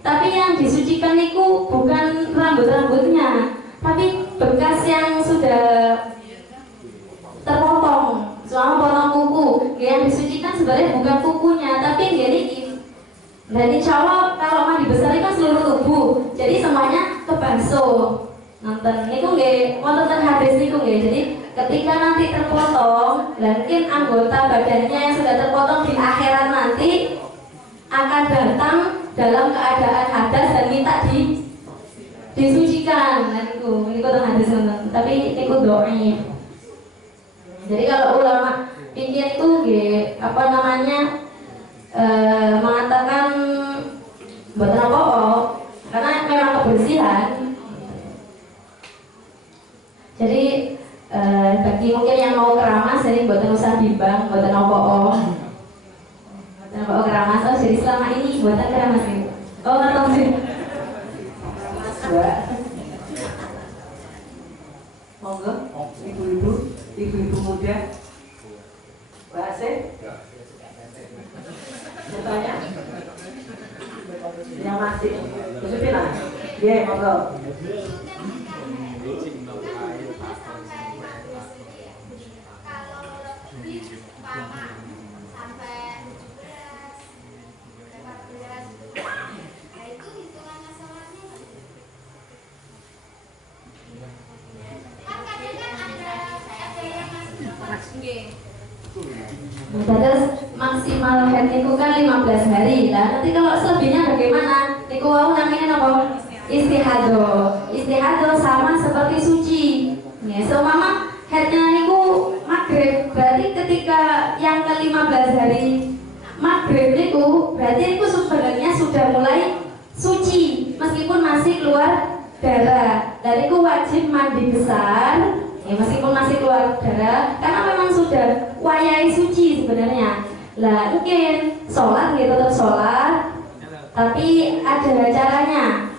tapi yang disucikan niku bukan rambut-rambutnya, tapi bekas yang sudah terpotong. Selama potong kuku, yang disucikan sebenarnya bukan kukunya, tapi nggih niki. Dan insya Allah kalau mandi besar itu kan seluruh tubuh, jadi semuanya kebasuh. Nonton, niku nggih wonten hadis niku nggih. Jadi ketika nanti terpotong, mungkin anggota badannya yang sudah terpotong di akhirat nanti akan datang dalam keadaan hadas dan minta disucikan. Nah niku hadis nonton. Tapi niku dhaif. Jadi kalau ulama pikir itu nggih mengatakan mboten apa-apa karena memang kebersihan. Jadi bagi mungkin yang mau keramas jadi mboten usah bimbang, mboten apa-apa. Mboten apa keramas. Oh jadi selama ini mboten keramas iki. Oh ngertos sih. Monggo ibu-ibu muda. Bahasa Tanya yang masih Yusufin lah, dia monggo. Terus maksimal haid niku kan 15 hari. Lah nanti kalau selebihnya bagaimana? Niku wau namanya apa? Istihadah. Istihadah sama seperti suci. Ya, seumpama haidnya niku maghrib, berarti ketika yang ke-15 hari maghrib niku berarti niku sebenarnya sudah mulai suci meskipun masih keluar darah. Dan niku wajib mandi besar. Ya meskipun masih keluar darah, karena memang sudah wayai suci sebenarnya. Lah mungkin sholat gitu tetap sholat, tapi ada caranya.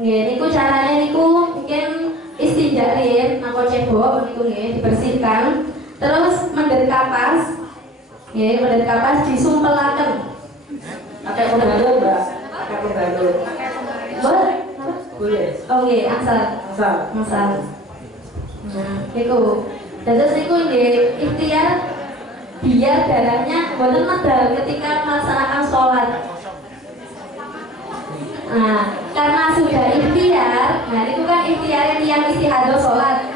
Nggih niku caranya niku mungkin istinja riyen napa cebok niku nggih dibersihkan, terus mendet kapas. Nggih mendet kapas disumpelaken. Pakai pembalut, Mbak. Pakai pembalut. Boleh. Oh nggih, angsal. Nah, niku. Terus niku nggih ikhtiar biar darahnya boten medal ketika melaksanakan sholat. Nah, karena sudah ikhtiar, nah itu kan ikhtiar yang istihadah sholat.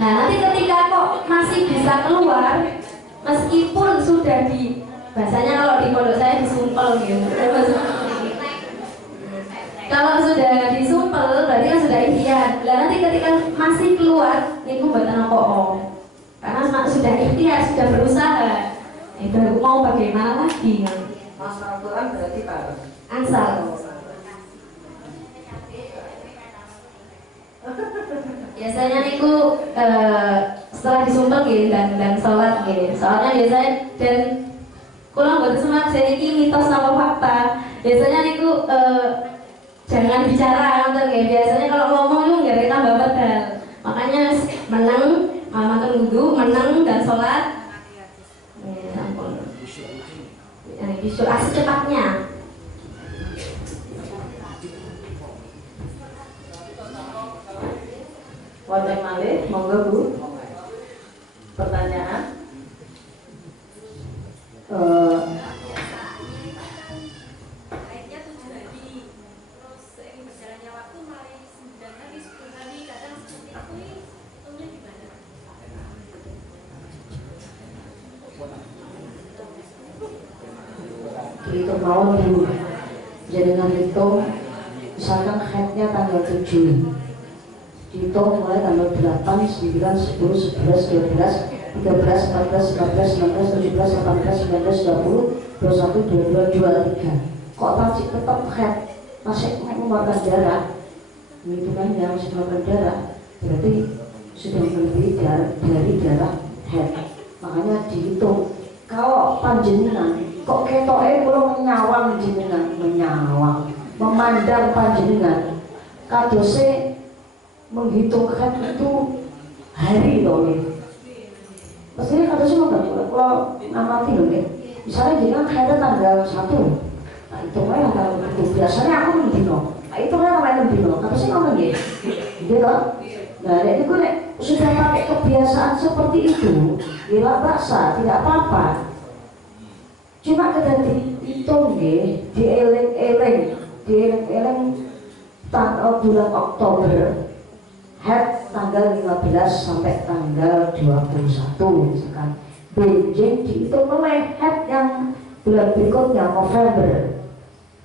Nah, nanti ketika kok masih bisa keluar, meskipun sudah di, bahasanya kalau di pondok saya disumpel gitu. Kalau sudah disumpel, berarti kan sudah ikhtiar. Nah, nanti ketika masih keluar, niku mboten apa-apa. Karena sudah ikhtiar, sudah berusaha. Itu aku mau bagaimana lagi? Mas Al-Quran berarti bareng. Ansal. Biasanya niku setelah disumpel gitu dan sholat gitu. Soalnya biasanya dan kurang buat semak saya ini mitos sama fakta. Biasanya niku jangan bicara nonton gitu. Biasanya kalau ngomong itu nggak tambah pedal. Makanya menang, makan wudhu, menang dan sholat. Disuruh secepatnya. Wonten malih, monggo Bu. Pertanyaan. Baiknya 7 hari, terus seiring berjalannya waktu mulai 9 hari, 10 hari, kadang seperti itu, hitungnya gimana? Dihitung mawon dulu. Jangan hitung, misalkan headnya tanggal 7, dihitung mulai tanggal 8, 9, 10, 11, 12, 13, 14, 15, 16, 17, 18, 19, 20, 21, 22, 23. Kok masih tetap head, masih mengeluarkan darah, hitungannya masih mengeluarkan darah, berarti sudah melebihi dari darah head. Makanya dihitung. Kalau panjenengan kok ketoke kula menyawang jenengan, menyawang, memandang panjenengan kadose menghitung head itu hari loh nggih. Mestinya kadose mboten kula ngamati lho nggih. Misalnya jenengan head tanggal 1. Nah, itu wae tanggal 1. Biasanya aku mendino. Nah, itu kan namanya mendino. Kadose ngono nggih. Nggih toh? Nah, nek sudah pakai kebiasaan seperti itu, bila baksa tidak apa-apa. Cuma ketika dihitung nggih, dieling-eling tanggal bulan Oktober, head tanggal 15 sampai tanggal 21 misalkan. Benjing dihitung oleh head yang bulan berikutnya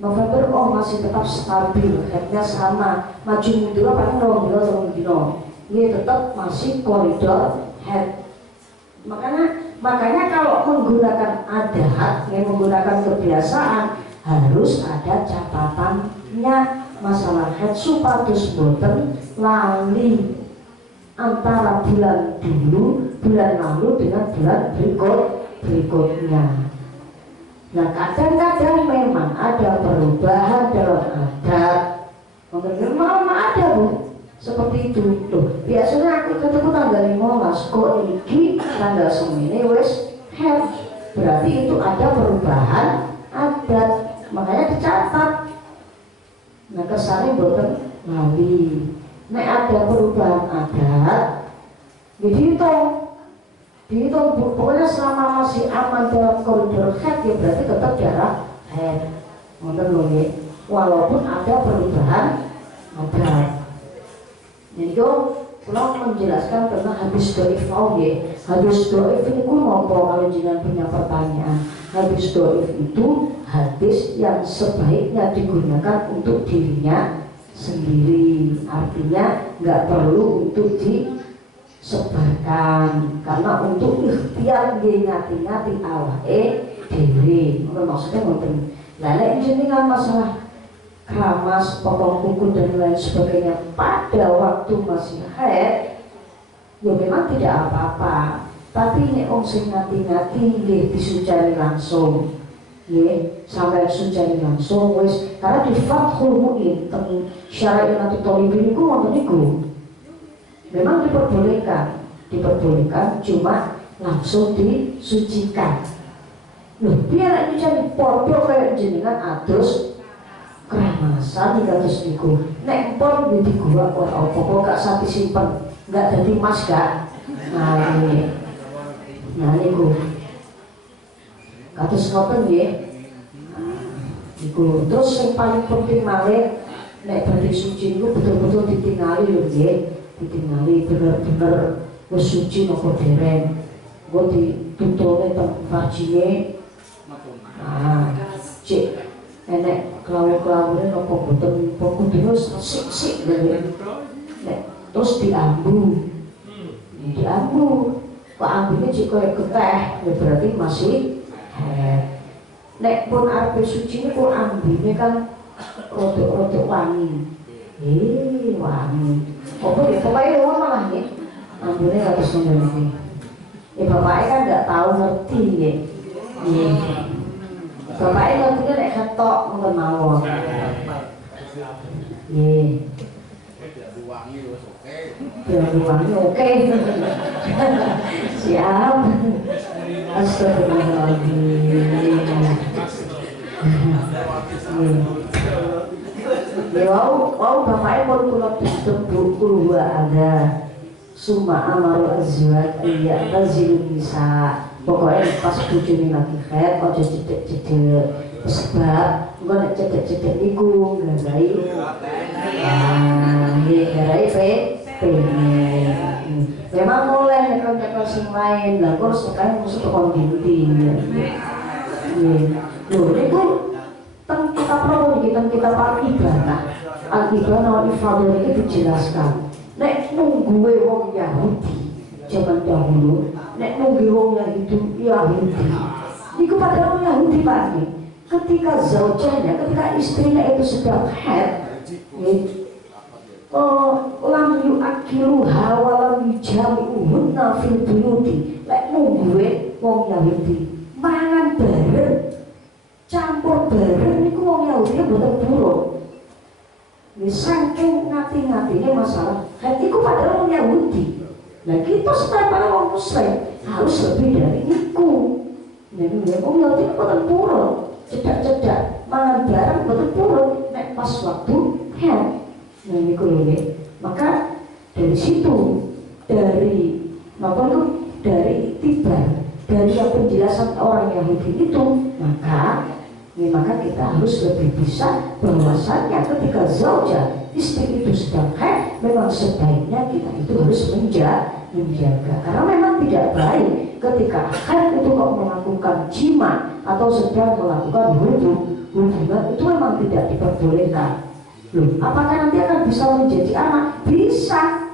November oh masih tetap stabil, headnya sama, maju mundur paling 2 dino. Ini tetap masih koridor head. Makanya kalau menggunakan adat, menggunakan kebiasaan, harus ada catatannya masalah head supados boten lali antara bulan dulu, bulan lalu dengan bulan berikutnya. Nah, kadang-kadang memang ada perubahan dalam adat. Memang ada Bu. Seperti itu tuh. Biasanya aku ketemu tanggal 15 kok iki tanggal semene wis head. Berarti itu ada perubahan adat. Makanya dicatat. Nah, kesannya boten lali. Nek ada perubahan adat, dihitung pokoknya selama masih aman dalam koridor head ya berarti tetap darah head. Ngoten lho nggih. Walaupun ada perubahan adat. Jadi kalau menjelaskan tentang hadis doif ya, hadis doif itu nopo kalau jangan punya pertanyaan. Hadis doif itu hadis yang sebaiknya digunakan untuk dirinya sendiri, artinya nggak perlu untuk disebarkan, karena untuk ikhtiar ngati-ngati awake dhewe. Maksudnya ngoten. Lah nek jenengan masalah keramas, potong kuku dan lain sebagainya pada waktu masih haid, ya memang tidak apa-apa. Tapi ini sing ngati-ngati nggih disucari langsung, nggih sampai sucari langsung wis. Karena di Fathul Mu'in teng Syara'il Thalibin niku wonten niku memang diperbolehkan cuma langsung disucikan. Loh, biar nyucani podo kayak jenengan adus keramasan nih terus niku. Nek empon di gua ora apa-apa gak sati simpen, enggak dadi mas gak. Nah niku. Kados ngoten nggih. Iku terus yang paling penting malih nek badhe suci niku betul-betul ditingali lho nggih. Ditingali bener-bener wis suci napa dereng. Engko ditutune teng farjine. Cek enek kelawu-kelawune napa boten kudune sik-sik lho. Nek terus diambu. Diambu. Kok ambune cek koyo geteh, ya berarti masih nek pun arep suci niku ambine kan rodok-rodok wangi. Wangi. Apa ya pokoke wong malah nggih. Ambune kados ngono iki. Bapaknya kan nggak tahu ngerti nggih. Bapaknya ngerti nek ketok ngoten mawon. Nggih. Wangi oke. Siap. Astagfirullahaladzim. Ya wow bapaknya pun kula ditebuk kula ada summa amaru azwat iya tazil bisa pokoknya pas bojone lagi head aja cedek-cedek sebab engko nek cedek-cedek niku nggarai memang mulai nekal-nekal sing lain lah kok sekarang mesti tekon dinti lho niku teng kita perlu teng kita al-ibadah wal-ifadah ini dijelaskan nek nungguwe wong Yahudi zaman dahulu nek nunggu wong Yahudi niku pada wong Yahudi Pak ketika zaujahnya ketika istrinya itu sedang haid lam yu'akkiluha wa lam yujami'uhunna fil buyuti lek nungguwe wong Yahudi mangan bareng campur bareng niku wong Yahudi mboten buruk. Saking ngati-ngatine masalah haid iku padahal wong Yahudi. Nah kita sebagai wong Muslim harus lebih dari itu. Nek wong Yahudi mboten buruk, cedak-cedak mangan bareng mboten buruk nek pas waktu haid. Nah niku lho. Maka dari situ dari tiba dari yang penjelasan orang Yahudi itu maka kita harus lebih bisa bahwasanya ketika zauja istri itu sedang haid memang sebaiknya kita itu harus menjaga karena memang tidak baik ketika haid itu kok melakukan jima atau sedang melakukan hubungan itu memang tidak diperbolehkan. Loh, apakah nanti akan bisa menjadi anak? Bisa,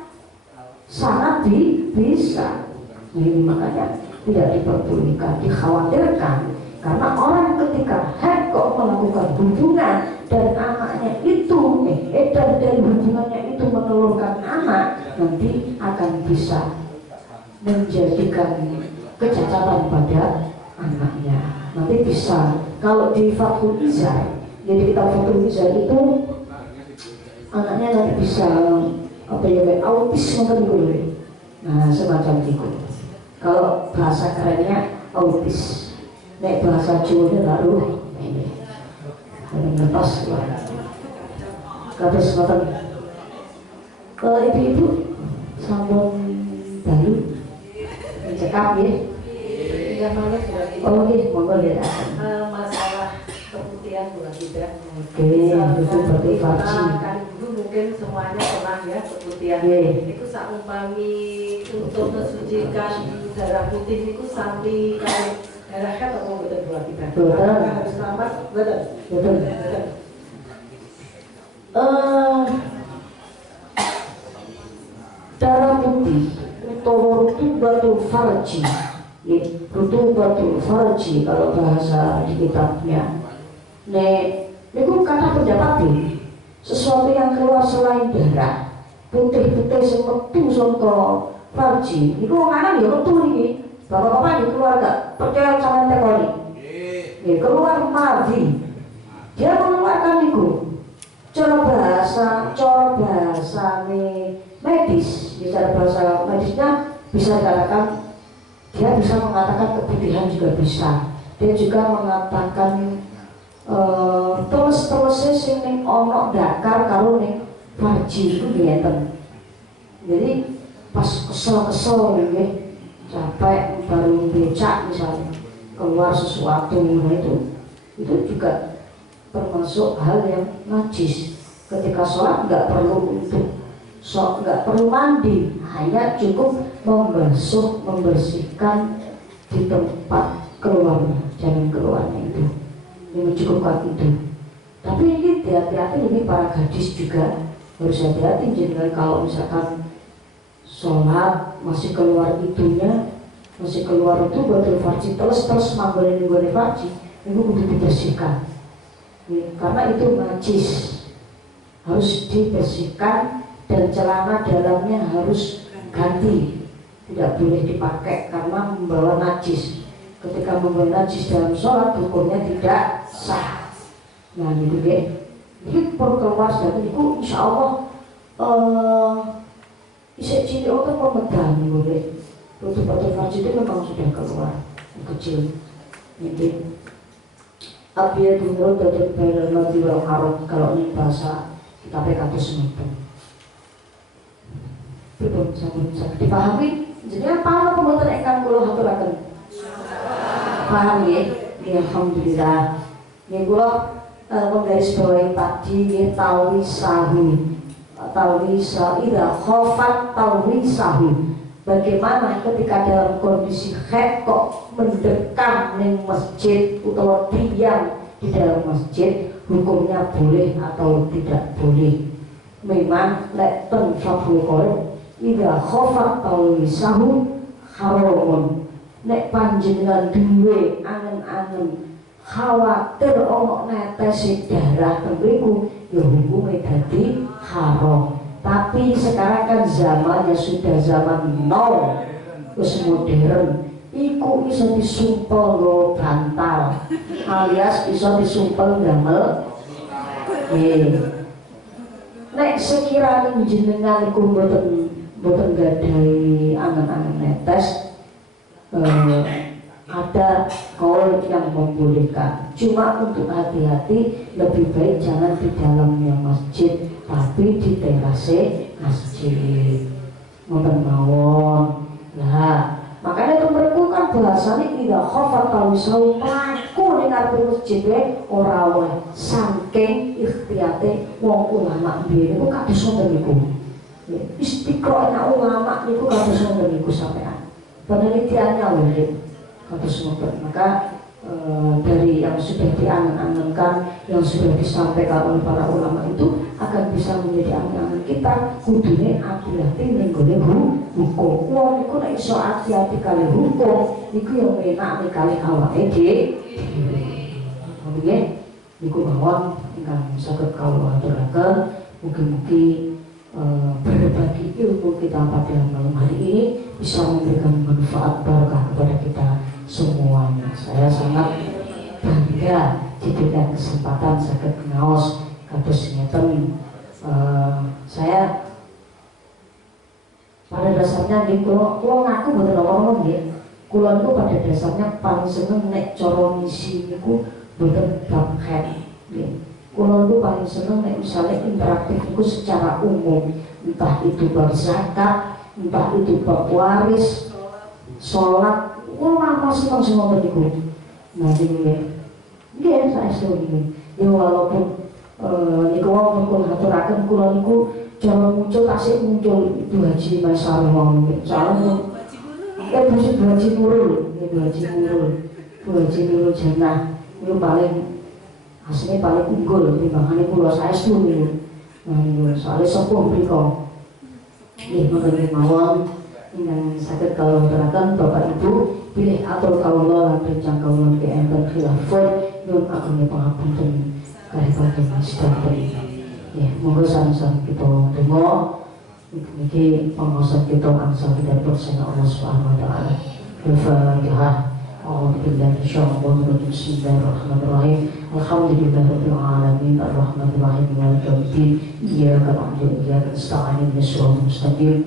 sangat bisa. Ini makanya tidak diperbolehkan, dikhawatirkan karena orang ketika haid kok melakukan hubungan dan anaknya itu dan dari hubungannya itu menelurkan anak nanti akan bisa menjadikan kecacatan pada anaknya. Nanti bisa kalau di Fathul Izar, jadi kita Fathul Izar itu anaknya nanti bisa kayak autis mungkin dulu. Nah semacam itu. Kalau bahasa kerennya autis, nek bahasa Jawa baru ini lepas lah. Kata semacam ke ibu-ibu sambung baru mencekam ya. Iya malah Oh iya, monggo lihat. masalah keputihan bukan tidak. Oke, itu berarti farji. Kan dulu mungkin semuanya pernah ya keputihan. Itu saumpami untuk mensucikan darah putih itu sampai kayak darah kan atau betul buat kita. Betul. Harus selamat betul. Betul. Darah putih utawa rutubatul farji. Rutubatul farji kalau bahasa di kitabnya. Niku kata pendapat sesuatu yang keluar selain darah putih-putih sing metu saka farji niku wong lanang ya metu niki bapak-bapak di keluarga percaya sama tekoni keluar madhi dia mengeluarkan niku cara bahasa medis cara bahasa medisnya bisa dikatakan dia bisa mengatakan keputihan juga bisa dia juga mengatakan teles-telesnya sing ning ana dakar karo ning farji iku ngeten. Jadi pas kesel-kesel nggih capek baru becak misalnya. keluar sesuatu, nah itu juga termasuk hal yang najis. Ketika sholat nggak perlu nggak perlu mandi, hanya cukup membersihkan di tempat keluarnya, jalan keluarnya itu, yang mencukupkan itu. Tapi ini hati-hati, ini para gadis juga harus hati-hati. Jangan kalau misalkan sholat masih keluar itunya, masih keluar itu batul farji terus manggulin nggone farji, itu kudu dibersihkan. Karena itu najis, harus dibersihkan, dan celana dalamnya harus ganti, tidak boleh dipakai karena membawa najis. Ketika membawa najis dalam sholat, hukumnya tidak sah. Nah itu ini perlu keluar dari itu, insya Allah isek cilik itu pemedani boleh. Batul farji itu memang sudah keluar kecil. Ini Abiyah menurut dari bayar nabi wal haram, kalau ini bahasa kita kata semua. Belum bisa dipahami. Jadi apa pembuatan ikan kulo haturaken? Paham ya? Ya alhamdulillah. Ini kulo menggaris bawahi tadi ya tawisahu. Ida khofat tawisahu. Bagaimana ketika dalam kondisi haid kok mendekam ning masjid atau diam di dalam masjid, hukumnya boleh atau tidak boleh? Memang lek ten faqul ida khofat tawisahu haramun. Nek panjenengan duwe angen-angen khawatir ono netesi darah temriku, ya hukumnya dadi haram. Tapi sekarang kan zamannya sudah zaman now, terus modern. Iku bisa disumpel lo bantal, alias bisa disumpel gamel. Nek sekiranya jenengan iku boten gadai angan-angan netes, ada kaul yang membolehkan. Cuma untuk hati-hati, lebih baik jangan di dalamnya masjid, tapi di terase masjid. Ngoten mawon. Nah, makanya itu mereka kan bahasanya tidak khofat tawisau pelaku ning ngarepe masjid ora oleh, saking ikhtiyate wong ulama biyen niku kados wonten niku. Istiqro'na ulama niku kados wonten niku sampean. Penelitiannya lho kados wonten. Maka dari yang sudah diangan-angankan, yang sudah disampaikan oleh para ulama itu akan bisa menjadi angan-angan kita. Kudune hati-hati ning gone hukum. Wong iku nek iso hati-hati kali hukum, iku yang enak nek kali awake dhewe. Nggih, niku mawon ingkang saged kawula aturaken. Mugi-mugi berbagi ilmu kita pada malam hari ini bisa memberikan manfaat barokah kepada kita semuanya. Saya sangat bangga diberikan kesempatan saged ngaos kados ngeten. Saya pada dasarnya di kulo ngaku mboten ngomong nggih. Kulo niku pada dasarnya paling seneng nek cara misi niku mboten bab head nggih. Kulo niku paling seneng nek misalnya interaktif niku secara umum, entah itu bab zakat, entah itu bab waris, sholat. Apa seneng semua niku. Nah ini nggih saya setuju. Ya walaupun niku wong pun aturaken kula niku cara muncul tasik muncul Ibu Haji Masyarah wong soalnya Bu Haji Nurul, Bu Haji Nurul Jannah itu paling aslinya paling unggul timbangannya kula saya setuju. Nah niku soalnya sepuh mriku. Nggih monggo mawon ingkang saged kawula aturaken Bapak Ibu pilih atur kawula lan rencang kawula ke enten khilafun nyuwun ageng pangapunten kalihaten sedanten. Ya, monggo sama-sama kita donga niki pangaosan kita angsal kita bersama Allah Subhanahu wa taala. Al-Fatihah. A'udzubillahi minasyaitonir rajim. Bismillahirrahmanirrahim. Alhamdulillahirabbil alamin arrahmanir rahim maliki yaumiddin. Iyyaka na'budu wa iyyaka nasta'in ihdinas siratal mustaqim.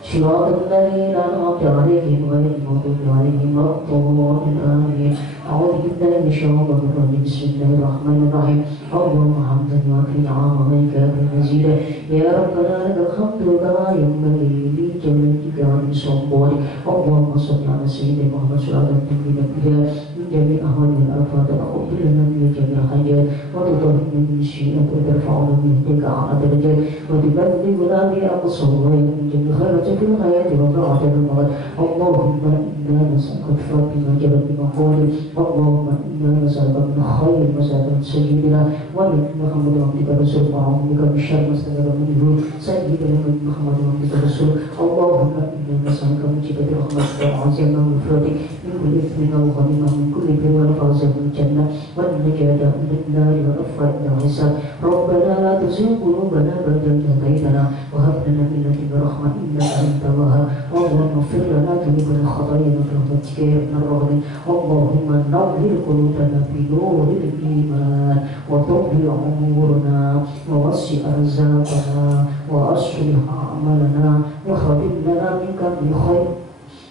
صراط الذين أنعمت عليهم غير المغضوب عليهم ولا الضالين آمين. أعوذ بالله من الشيطان الرجيم. بسم الله الرحمن الرحيم. اللهم حمدا وفي عظمتك كافي مزيدا يا ربنا لك الحمد كما ينبغي لجلالك وعظيم سلطانك. اللهم صل على سيدنا محمد صلى الله عليه وسلم جميع أهوال الآفات وأقبل لنا من جميع الحاجات وتطهرنا من الشيئات وترفعنا من عندك أعلى درجات وتبلغنا بأقصى الغاية من جميع خيرات في الحياة وبعد الموت اللهم إنا نسألك الفضل بما جرت بمقولك اللهم إنا نسألك من خير مسألة سيدنا ونبي محمد عبدك رسول وأعوذ بك من شر ما استجاب منه سيدنا محمد عبدك رسول اللهم إنا نسألك من جبة رحمتك وعزيمة مغفرتك من كل إثم وغنيمة من كل بر والفوز بالجنة والنجاة من النار والعفو من الحساب ربنا لا تزغ قلوبنا بعد إذ هديتنا وهب لنا من لدنك رحمة إنك أنت الوهاب اللهم اغفر لنا ذنوبنا خطايانا برحمتك يا أرحم الراحمين اللهم نور قلوبنا بنور الإيمان وطهر أمورنا ووسع أرزاقنا وأصلح أعمالنا وخذل لنا منك بخير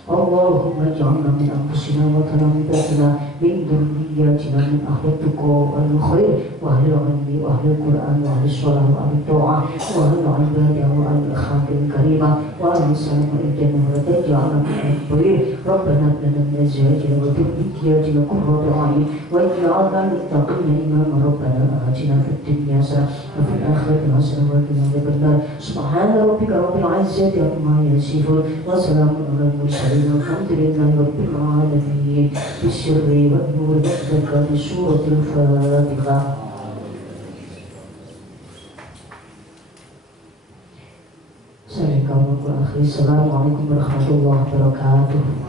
اللهم اجعلنا من أنفسنا وتلامذتنا من ذرياتنا من أهل التقوى والخير وأهل العلم وأهل القرآن وأهل الصلاة وأهل الطاعة وأهل العبادة وأهل الأخلاق الكريمة وأهل السلام والجنة ولا تجعلنا من الطير ربنا هب لنا من أزواجنا وذرياتنا قرة أعين واجعلنا للمتقين إماما ربنا آتنا في الدنيا حسنة وفي الآخرة حسنة وقنا عذاب النار سبحان ربك رب العزة عما يصفون وسلام على المرسلين الحمد لله رب العالمين بالسر والنور والبركة سورة الفاتحة. Assalamualaikum warahmatullahi wabarakatuh.